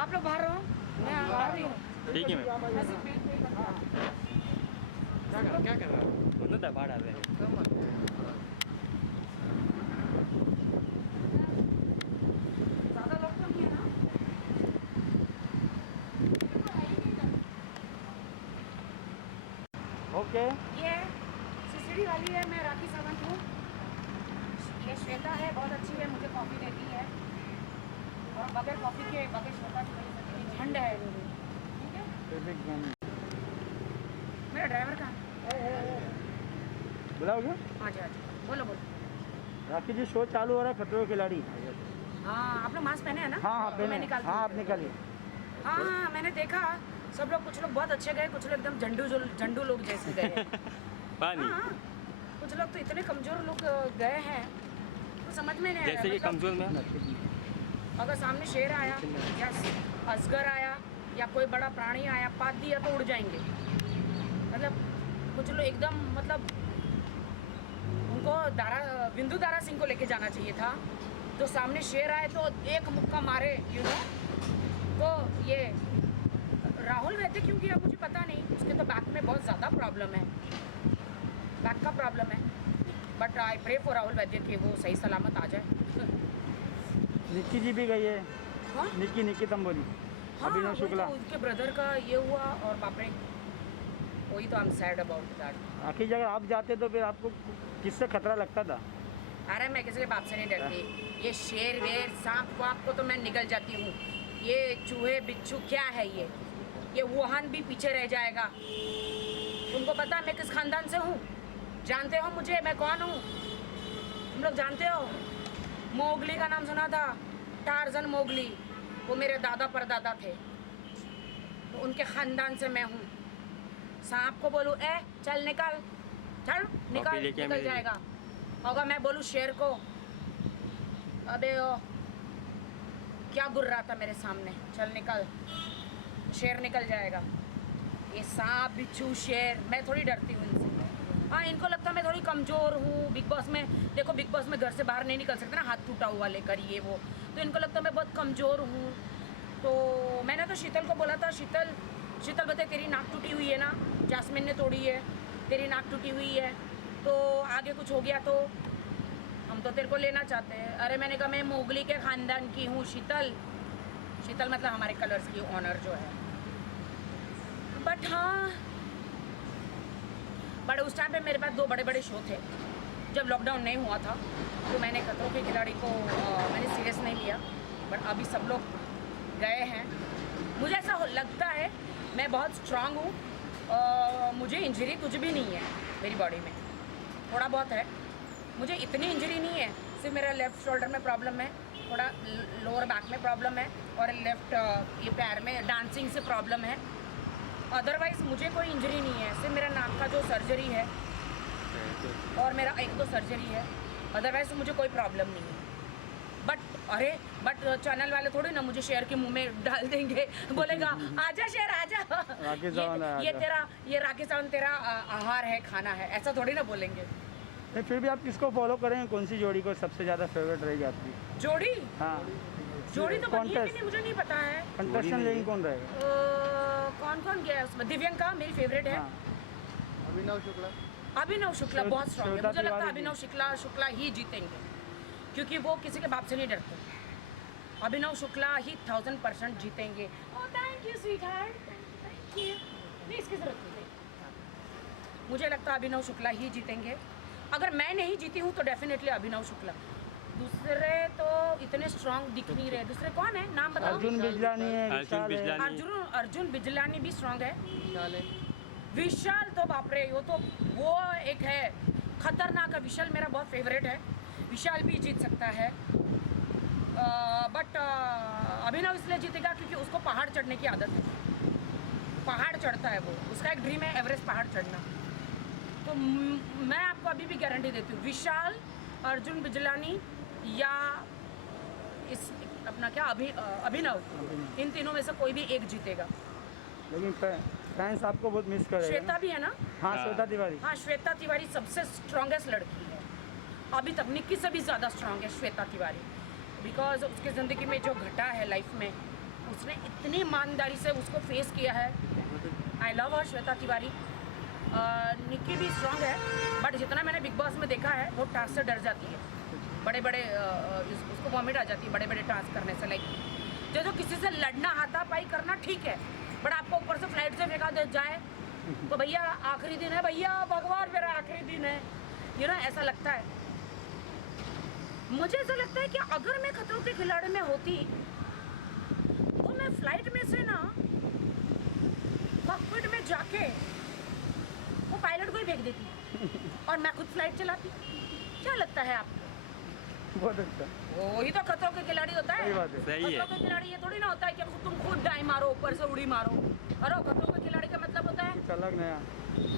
आप लोग बाहर रहो, मैं आ रही हूँ। ठीक है मैम। ऐसे पे करना। क्या कर रहा है? दोनों दबा डाल रहे हैं। ज़्यादा लोग तो नहीं है ना? ओके। ये सिसड़ी वाली है, मैं राखी सावंत हूँ। ये श्वेता है, बहुत अच्छी है, मुझे कॉफ़ी देती है। और बगैर कॉफ़ी के बगैर श्वेता की नहीं सकती। झंड है ठीक है। मेरा ड्राइवर कहाँ है? बुलाओगे? हाँ जी हाँ जी, बोलो बोलो। राखी जी शो चालू हो रहा है, खतरों के खिलाड़ी। हाँ आप लोग मास्क पहने हैं ना? हाँ हाँ तो पहने। मैं निकालती हाँ हूँ। आप निकालिए। हाँ हाँ मैंने देखा सब लोग, कुछ लोग बहुत अच्छे गए, कुछ लोग एकदम झंडू लोग जैसे गए। पानी हाँ कुछ लोग तो इतने कमज़ोर लोग गए हैं तो समझ में नहीं आ रहा। जैसे कि मतलब कमजोर में अगर सामने शेर आया या अजगर आया या कोई बड़ा प्राणी आया, पात दिया तो उड़ जाएंगे। मतलब कुछ लोग एकदम मतलब उनको बिंदु दारा सिंह को लेके जाना चाहिए था। तो सामने शेर आए तो एक मुक्का मारे तो ये राहुल वैद्य क्यों किया मुझे पता नहीं। उसके तो बैक में बहुत ज़्यादा प्रॉब्लम है, बैक का प्रॉब्लम है। But I pray for Rahul Vaidya कि वो सही सलामत आ जाए। निक्की जी भी गई है। हाँ निक्की तंबोली। हाँ अभिनव वही शुक्ला। तो उनके ब्रदर का ये हुआ और बाप रे, वही तो I am sad about that. आखिर जगह आप जाते तो फिर आपको किससे खतरा लगता था? अरे मैं किसी के बाप से नहीं डरती। ये शेर वेर सांप वाप को तो मैं निकल जाती हूँ। ये चूहे बिच्छू क्या है ये वुहान भी पीछे रह जाएगा। तुमको पता है मैं किस खानदान से हूँ? जानते हो मुझे मैं कौन हूँ? तुम लोग जानते हो? मोगली का नाम सुना था? टार्जन मोगली, वो मेरे दादा परदादा थे, तो उनके खानदान से मैं हूँ। सांप को बोलूँ ए चल निकल, चल निकल जाएगा। अगर मैं बोलूँ शेर को अबे ओ क्या गुर रहा था मेरे सामने, चल निकल, शेर निकल जाएगा। ये सांप बिच्छू शेर मैं थोड़ी डरती हूँ इनसे। हाँ इनको लगता है मैं थोड़ी कमज़ोर हूँ। बिग बॉस में देखो, बिग बॉस में घर से बाहर नहीं निकल सकते ना, हाथ टूटा हुआ लेकर ये वो, तो इनको लगता है मैं बहुत कमज़ोर हूँ। तो मैंने तो शीतल को बोला था, शीतल बताए तेरी नाक टूटी हुई है ना, जास्मिन ने तोड़ी है, तेरी नाक टूटी हुई है, तो आगे कुछ हो गया तो हम तो तेरे को लेना चाहते हैं। अरे मैंने कहा मैं मोगली के ख़ानदान की हूँ शीतल मतलब हमारे कलर्स की ऑनर जो है। बट हाँ उस टाइम पे मेरे पास 2 बड़े शो थे। जब लॉकडाउन नहीं हुआ था तो मैंने खतरों के खिलाड़ी को मैंने सीरियस नहीं लिया। बट अभी सब लोग गए हैं। मुझे ऐसा लगता है मैं बहुत स्ट्रांग हूँ। मुझे इंजरी कुछ भी नहीं है मेरी बॉडी में, थोड़ा बहुत है, मुझे इतनी इंजरी नहीं है। सिर्फ मेरा लेफ़्ट शोल्डर में प्रॉब्लम है, थोड़ा लोअर बैक में प्रॉब्लम है और लेफ़्ट ये पैर में डांसिंग से प्रॉब्लम है। अदरवाइज़ मुझे कोई इंजरी नहीं है। सिर्फ मेरा नाक का जो सर्जरी है और मेरा 1-2 सर्जरी है, अदरवाइज़ मुझे कोई प्रॉब्लम नहीं है। बट चैनल वाले थोड़ी ना मुझे शेर के मुंह में डाल देंगे, बोलेगा आजा शेर आजा, ये राखी सावंत तेरा आहार है, खाना है, ऐसा थोड़ी ना बोलेंगे। नहीं फिर भी आप किसको फॉलो करेंगे? कौन सी जोड़ी को सबसे ज़्यादा फेवरेट रहेगी आपकी? जोड़ी? हाँ जोड़ी तो बनी है कि नहीं मुझे नहीं पता है। कंटेस्टेंट लेकिन कौन रहेगा? कौन गया उसमें? दिव्यंका मेरी फेवरेट है। अभिनव शुक्ला बहुत स्ट्रॉन्ग है। मुझे लगता है अभिनव शुक्ला ही जीतेंगे, क्योंकि वो किसी के बाप से नहीं डरते। अभिनव शुक्ला ही 1000% जीतेंगे। Oh thank you sweetheart, thank you. नहीं इसकी जरूरत नहीं। मुझे लगता है अभिनव शुक्ला ही जीतेंगे। अगर मैं नहीं जीती हूँ तो डेफिनेटली अभिनव शुक्ला। दूसरे तो इतने स्ट्रांग दिख नहीं रहे। दूसरे कौन है, नाम बताओ? अर्जुन बिजलानी है। अर्जुन बिजलानी भी स्ट्रांग है। विशाल तो बाप रे, वो एक है खतरनाक है। विशाल मेरा बहुत फेवरेट है, विशाल भी जीत सकता है। बट अभिनव इसलिए जीतेगा क्योंकि उसको पहाड़ चढ़ने की आदत है, पहाड़ चढ़ता है वो, उसका एक ड्रीम है एवरेस्ट पहाड़ चढ़ना। तो मैं आपको अभी भी गारंटी देती हूँ, विशाल, अर्जुन बिजलानी या इस अपना क्या अभिनव, इन तीनों में से कोई भी एक जीतेगा। लेकिन फैंस आपको बहुत मिस करेंगे। श्वेता भी है ना? हाँ, श्वेता तिवारी। हाँ, श्वेता तिवारी सबसे स्ट्रॉन्गेस्ट लड़की है अभी तक, निक्की से भी ज़्यादा स्ट्रॉन्ग है श्वेता तिवारी, बिकॉज उसकी ज़िंदगी में जो घटा है लाइफ में, उसने इतनी ईमानदारी से उसको फेस किया है। आई लव हर श्वेता तिवारी। निक्की भी स्ट्रॉन्ग है, बट जितना मैंने बिग बॉस में देखा है वो टास्क से डर जाती है, बड़े बड़े उसको वॉमिट आ जाती है बड़े बड़े टास्क करने से। लाइक जो किसी से लड़ना, हाथापाई करना ठीक है, बट आपको ऊपर से फ्लाइट से फेंका दे जाए तो भैया आखिरी दिन है, भैया भगवान मेरा आखिरी दिन है, ये ना ऐसा लगता है। मुझे ऐसा लगता है कि अगर मैं खतरों के खिलाड़ी में होती तो मैं फ्लाइट में से ना कॉकपिट में जाके वो पायलट को ही फेंक देती और मैं खुद फ्लाइट चलाती। क्या लगता है आपको? बहुत अच्छा। वही तो खतरों के खिलाड़ी होता है। सही बात है। सही है। खतरों के खिलाड़ी ये थोड़ी ना होता है कि तुम खुद डाई मारो, ऊपर से उड़ी मारो। अरे खतरों के खिलाड़ी का मतलब होता है कुछ अलग नया,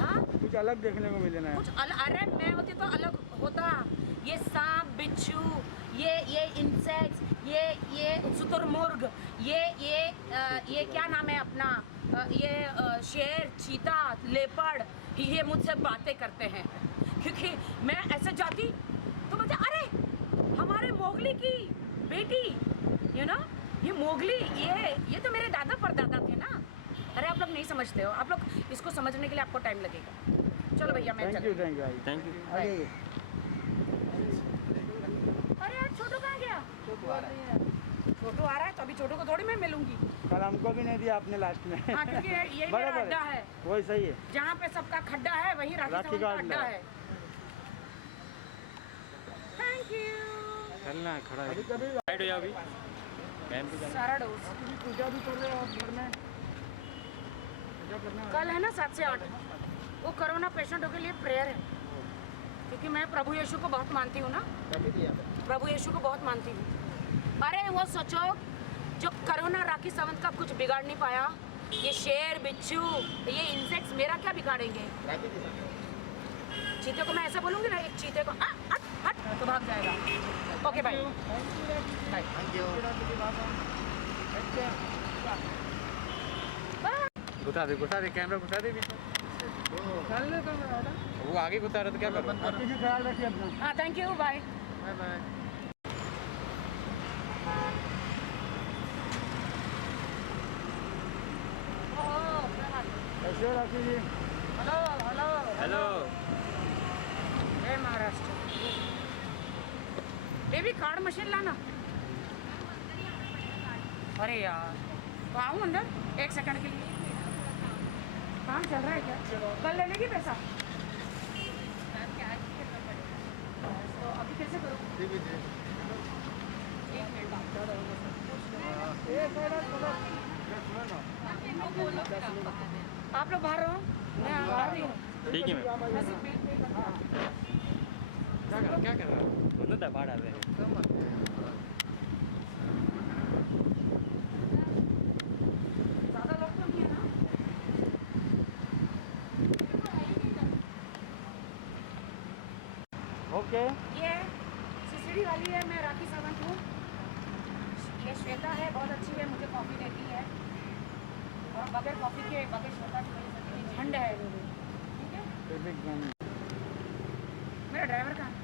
हाँ, कुछ अलग देखने को मिले ना। कुछ अरे मैं होती तो अलग होता। ये सांप, बिच्छू, ये इंसेक्ट्स, ये शुतुरमुर्ग, ये क्या नाम है अपना, ये शेर, चीता, लेपर्ड, ये मुझसे बातें करते हैं, क्योंकि मैं ऐसे जाती तो मुझे अरे हमारे मोगली की बेटी, यू नो, ये मोगली, ये तो मेरे दादा परदादा थे ना। अरे आप लोग नहीं समझते हो, आप लोग इसको समझने के लिए आपको टाइम लगेगा। चलो भैया मैं थैंक यू, चलती हूँ। Thank you. आगे अरे यार छोटू कहाँ गया? छोटू आ रहा है तो अभी छोटू को थोड़ी मैं मिलूंगी। कल हमको भी नहीं दिया आपने लास्ट में। हाँ, क्योंकि यही मेरा बराबर अड्डा है, वही सही है। जहाँ पे सबका खड्डा है वहीं राखी राखी सावंत का का अड्डा अड्डा है। Thank you. चलना खड़ा है। कभी साइड हो जाओ अभी। मैम भी जाना। सारा डोज पूजा भी कर रहे हो और घर में पूजा करना कल है ना 7 से 8, वो कोरोना पेशेंटों के लिए प्रेयर है, क्योंकि मैं प्रभु यीशु को बहुत मानती हूँ ना, प्रभु यीशु को बहुत मानती हूँ। अरे वो सोचो जो कोरोना राखी सावंत का कुछ बिगाड़ नहीं पाया, ये शेर, बिच्छू, ये इंसेक्ट्स मेरा क्या बिगाड़ेंगे? चीते को मैं ऐसा बोलूँगी ना, एक चीते को हट हट तो भाग जाएगा। Okay bye bye. घुसा दे कैमरा घुसा दे। वो आगे घुसा रहा तो क्या करूँ? आपकी ख्याल रखिए अपना। हाँ thank you, bye bye bye. कैसे हो Rakhi ji? Hello hello hello. जय महाराष्ट्र। बेबी कार्ड मशीन लाना। अरे यार तो आऊँ अंदर 1 सेकंड के लिए? काम चल रहा है क्या? कल ले लेगी पैसा? तो अभी कैसे करूँ? आप लोग बाहर रहो, मैं आ रही हूँ। ठीक है मैम। क्या कर रहा है? दोनों दबा डाल रहे हैं। ज़्यादा लोग तो नहीं है ना? ओके। ये सीसीडी वाली है, मैं राखी सावंत हूँ। ये श्वेता है, बहुत अच्छी है, मुझे कॉफ़ी देती है, और बगैर कॉफ़ी के बगैर श्वेता की नहीं सकती। झंड है ठीक है। मेरा ड्राइवर कहाँ है?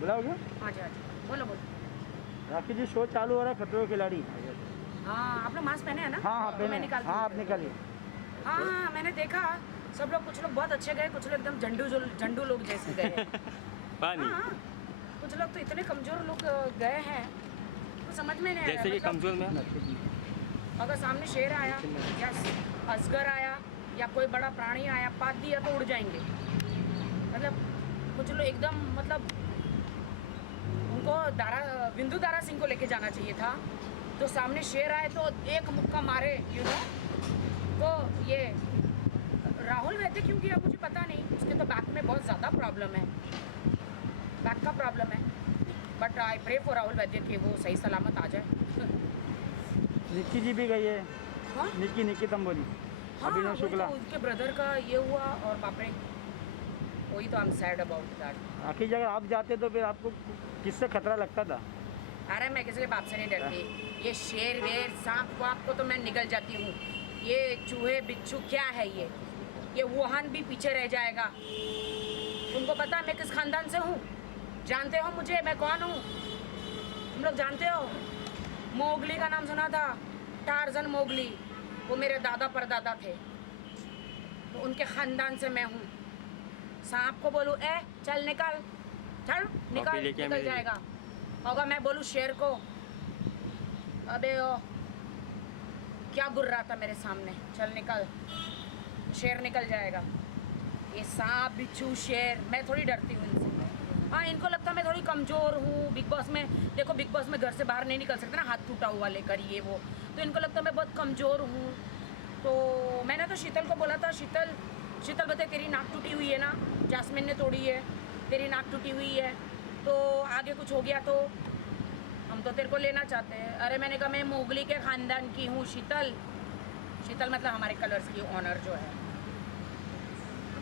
बुलाओगे? हाँ जी हाँ जी, बोलो बोलो। राखी जी शो चालू हो रहा है खतरों के खिलाड़ी। हाँ आप लोग मास्क पहने हैं ना? हाँ हाँ तो पहने। मैं निकालती हाँ हूँ। आप निकालिए। हाँ हाँ मैंने देखा, सब लोग, कुछ लोग बहुत अच्छे गए, कुछ लोग एकदम झंडू लोग जैसे गए। पानी हाँ, कुछ लोग तो इतने कमज़ोर लोग गए हैं, तो समझ में नहीं आया। जैसे कि मतलब कमजोर में अगर सामने शेर आया या अजगर आया या कोई बड़ा प्राणी आया, पात दिया तो उड़ जाएंगे। मतलब कुछ लोग एकदम, मतलब उनको विंदु दारा सिंह को लेके जाना चाहिए था, तो सामने शेर आए तो एक मुक्का मारे, यू नो। तो ये राहुल वैसे क्यों किया मुझे पता नहीं, उसके तो बैक में बहुत ज़्यादा प्रॉब्लम है, बैक का प्रॉब्लम है। But I pray for Rahul Vaidya कि वो सही सलामत आ जाए। निक्की जी भी गई है। हाँ? निक्की तंबोली, हाँ, अभिनव वही शुक्ला। तो उनके ब्रदर का ये हुआ और बाप रे, वही तो I am sad about that. आखिर जगह आप जाते तो फिर आपको किससे खतरा लगता था? अरे मैं किसी के बाप से नहीं डरती। ये शेर वेर सांप वाप को तो मैं निकल जाती हूँ। ये चूहे बिच्छू क्या है ये वुहान भी पीछे रह जाएगा। तुमको पता है मैं किस खानदान से हूँ? जानते हो मुझे, मैं कौन हूँ? तुम लोग जानते हो? मोगली का नाम सुना था? टार्जन मोगली, वो मेरे दादा परदादा थे, तो उनके खानदान से मैं हूँ। सांप को बोलूँ ए चल निकल, चल निकल जाएगा। अगर मैं बोलूँ शेर को अबे ओ क्या गुर रहा था मेरे सामने, चल निकल, शेर निकल जाएगा। ये सांप बिच्छू शेर मैं थोड़ी डरती हूँ इनसे। हाँ, इनको लगता है मैं थोड़ी कमज़ोर हूँ। बिग बॉस में देखो, बिग बॉस में घर से बाहर नहीं निकल सकते ना, हाथ टूटा हुआ लेकर ये वो, तो इनको लगता है मैं बहुत कमज़ोर हूँ। तो मैंने तो शीतल को बोला था, शीतल बता तेरी नाक टूटी हुई है ना, जास्मिन ने तोड़ी है, तेरी नाक टूटी हुई है, तो आगे कुछ हो गया तो हम तो तेरे को लेना चाहते हैं। अरे मैंने कहा मैं मोगली के ख़ानदान की हूँ शीतल मतलब हमारे कलर्स की ऑनर जो है।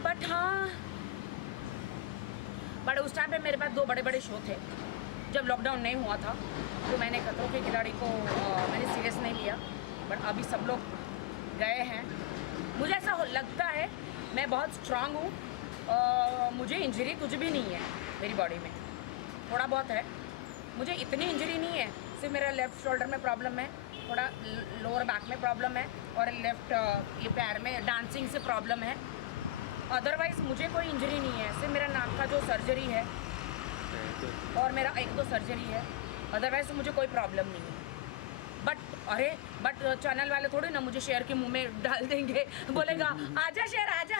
बट हाँ, बट उस टाइम पे मेरे पास 2 बड़े शो थे। जब लॉकडाउन नहीं हुआ था तो मैंने खतरों के खिलाड़ी को मैंने सीरियस नहीं लिया, बट अभी सब लोग गए हैं। मुझे ऐसा लगता है मैं बहुत स्ट्रांग हूँ। मुझे इंजरी कुछ भी नहीं है मेरी बॉडी में, थोड़ा बहुत है, मुझे इतनी इंजरी नहीं है। सिर्फ मेरा लेफ़्ट शोल्डर में प्रॉब्लम है, थोड़ा लोअर बैक में प्रॉब्लम है, और लेफ़्ट ये पैर में डांसिंग से प्रॉब्लम है। अदरवाइज़ मुझे कोई इंजरी नहीं है। सिर्फ मेरा नाक का जो सर्जरी है और मेरा 1-2 सर्जरी है, अदरवाइज तो मुझे कोई प्रॉब्लम नहीं है। बट चैनल वाले थोड़े ना मुझे शेर के मुंह में डाल देंगे, बोलेगा आजा शेर आजा,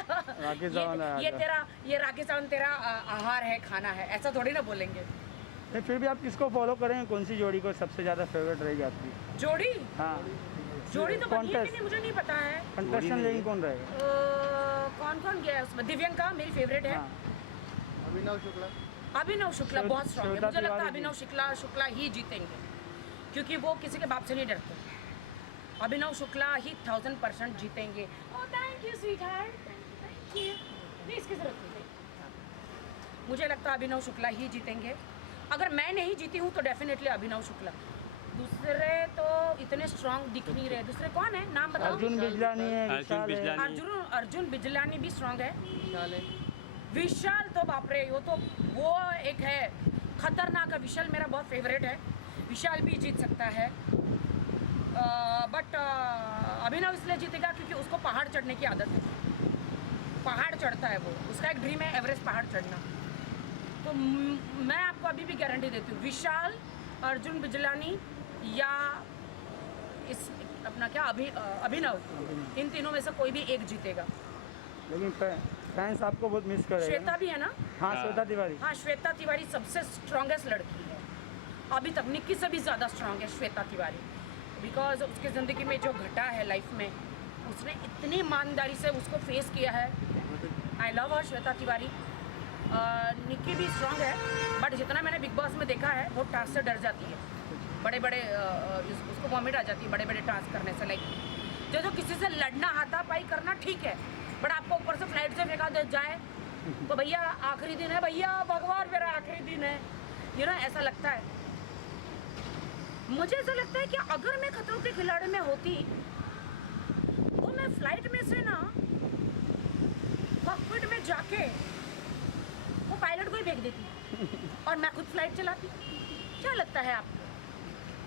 ये राकेश सावंत तेरा आहार है, खाना है, ऐसा थोड़ी ना बोलेंगे। फिर भी आप किसको फॉलो करेंगे? कौन सी जोड़ी को सबसे ज़्यादा फेवरेट रहेगी आपकी? जोड़ी? हाँ, जोड़ी तो बनी है कि नहीं मुझे नहीं पता है। कंटेस्टेंट लेकिन कौन रहेगा? कौन गया है उसमें? दिव्यंका मेरी फेवरेट है। अभिनव शुक्ला बहुत स्ट्रॉन्ग है। मुझे लगता है अभिनव शुक्ला ही जीतेंगे, क्योंकि वो किसी के बाप से नहीं डरते। अभिनव शुक्ला ही 1000% जीतेंगे। Thank you sweetheart, thank you. नहीं, इसकी जरूरत नहीं। मुझे लगता है अभिनव शुक्ला ही जीतेंगे। अगर मैं नहीं जीती हूँ तो डेफिनेटली अभिनव शुक्ला। दूसरे तो इतने स्ट्रांग दिख नहीं रहे। दूसरे कौन है, नाम बताओ? अर्जुन बिजलानी है। अर्जुन बिजलानी भी स्ट्रांग है। विशाल तो बाप रे, वो एक है खतरनाक है। विशाल मेरा बहुत फेवरेट है, विशाल भी जीत सकता है। बट अभिनव इसलिए जीतेगा क्योंकि उसको पहाड़ चढ़ने की आदत है, पहाड़ चढ़ता है वो, उसका एक ड्रीम है एवरेस्ट पहाड़ चढ़ना। तो मैं आपको अभी भी गारंटी देती हूँ, विशाल, अर्जुन बिजलानी या इस अपना क्या अभिनव, इन तीनों में से कोई भी एक जीतेगा। लेकिन फैंस आपको बहुत मिस करेगा। श्वेता भी है ना? हाँ, श्वेता तिवारी। हाँ, श्वेता तिवारी सबसे स्ट्रॉन्गेस्ट लड़की है अभी तक, निक्की से भी ज़्यादा स्ट्रॉन्ग है श्वेता तिवारी। बिकॉज उसकी ज़िंदगी में जो घटा है लाइफ में, उसने इतनी ईमानदारी से उसको फेस किया है। आई लव हर श्वेता तिवारी। निक्की भी स्ट्रॉन्ग है, बट जितना मैंने बिग बॉस में देखा है वो टास्क से डर जाती है। बड़े उसको वॉमिट आ जाती है बड़े टास्क करने से। लाइक जो किसी से लड़ना, हाथापाई करना ठीक है, बट आपको ऊपर से फ्लाइट से फेंका दे जाए तो भैया आखिरी दिन है, भैया भगवान मेरा आखिरी दिन है, ऐसा लगता है। मुझे ऐसा लगता है कि अगर मैं खतरों के खिलाड़ी में होती तो मैं फ्लाइट में से ना कॉकपिट में जाके वो पायलट को ही फेंक देती और मैं खुद फ्लाइट चलाती। क्या लगता है आपको?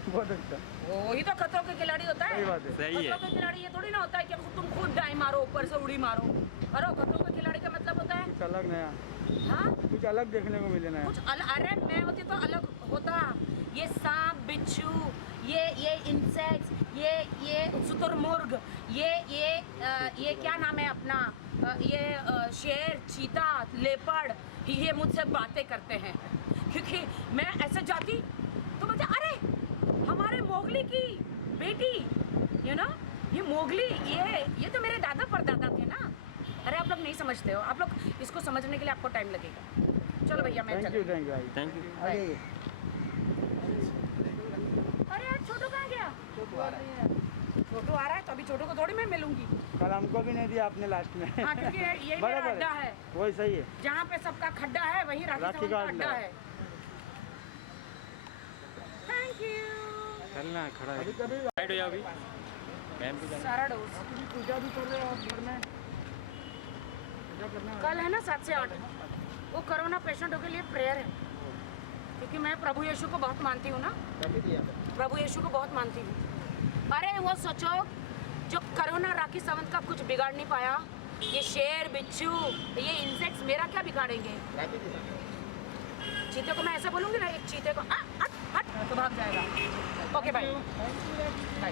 बहुत अच्छा। वही तो खतरों के खिलाड़ी होता है। सही बात है। खतरों के खिलाड़ी ये थोड़ी ना होता है कि तुम खुद डाई मारो, ऊपर से उड़ी मारो। अरे खतरों के खिलाड़ी का मतलब होता है कुछ अलग नया। हाँ, कुछ अलग देखने को मिले ना। कुछ अरे मैं होती तो अलग होता। ये सांप बिच्छू, ये इंसेक्ट्स, ये शुतुरमुर्ग, ये क्या नाम है अपना, ये शेर, चीता, लेपर्ड, ये मुझसे बातें करते हैं। क्योंकि मैं ऐसे जाती तो मुझे अरे हमारे मोगली की बेटी, ये मोगली, ये तो मेरे दादा परदादा थे ना। अरे आप लोग नहीं समझते हो, आप लोग इसको समझने के लिए आपको टाइम लगेगा। चलो भैया मैं थैंक यू। क्या छोटू आ रहा है तो अभी छोटू को थोड़ी मैं मिलूंगी। कल हमको भी नहीं दिया आपने लास्ट में। हाँ क्योंकि यही मेरा अड्डा है, वही सही है, जहाँ पे सबका खड्डा है वहीं राखी का अड्डा है। Thank you. चलना खड़ा है साइड हो जाओ अभी। सारा डोज पूजा भी कर रहे हो घर में। कल है ना 7 से 8, वो कोरोना पेशेंटों के लिए प्रेयर है, क्योंकि मैं प्रभु यीशु को बहुत मानती हूँ ना, प्रभु यीशु को बहुत मानती हूँ। अरे वो सोचो जो कोरोना राखी सावंत का कुछ बिगाड़ नहीं पाया, ये शेर बिच्छू ये इंसेक्ट्स मेरा क्या बिगाड़ेंगे। चीते को मैं ऐसा बोलूँगी ना, एक चीते को हट हट तो भाग जाएगा। Okay bye bye.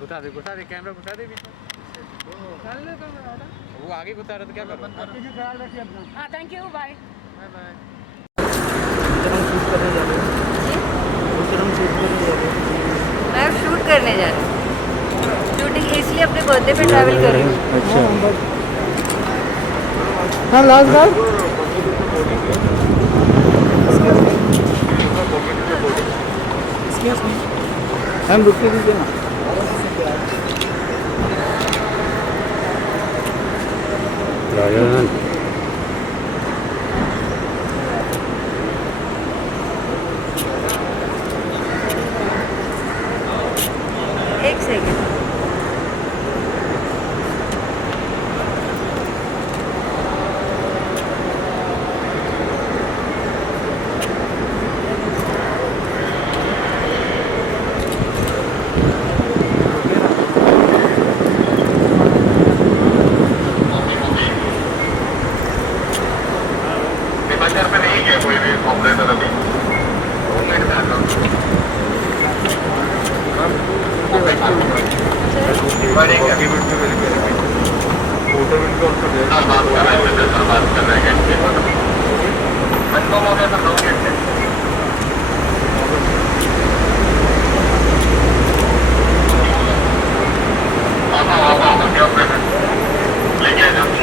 घुसा दे कैमरा घुसा दे बीच में। वो आगे घुसा रहा तो क्या करूँ? ख्याल रखिए अपना। हाँ थैंक यू बाय बाय। मैं शूट करने जा रही हूँ, शूटिंग इसलिए अपने बर्थडे पे ट्रैवल कर रही हूँ। अच्छा हाँ लास्ट बार हम रुक के दीजिए ना। एक सेकंड। पे नहीं गया कोई भी ऑपरेटर अभी। लेके आ जाओ।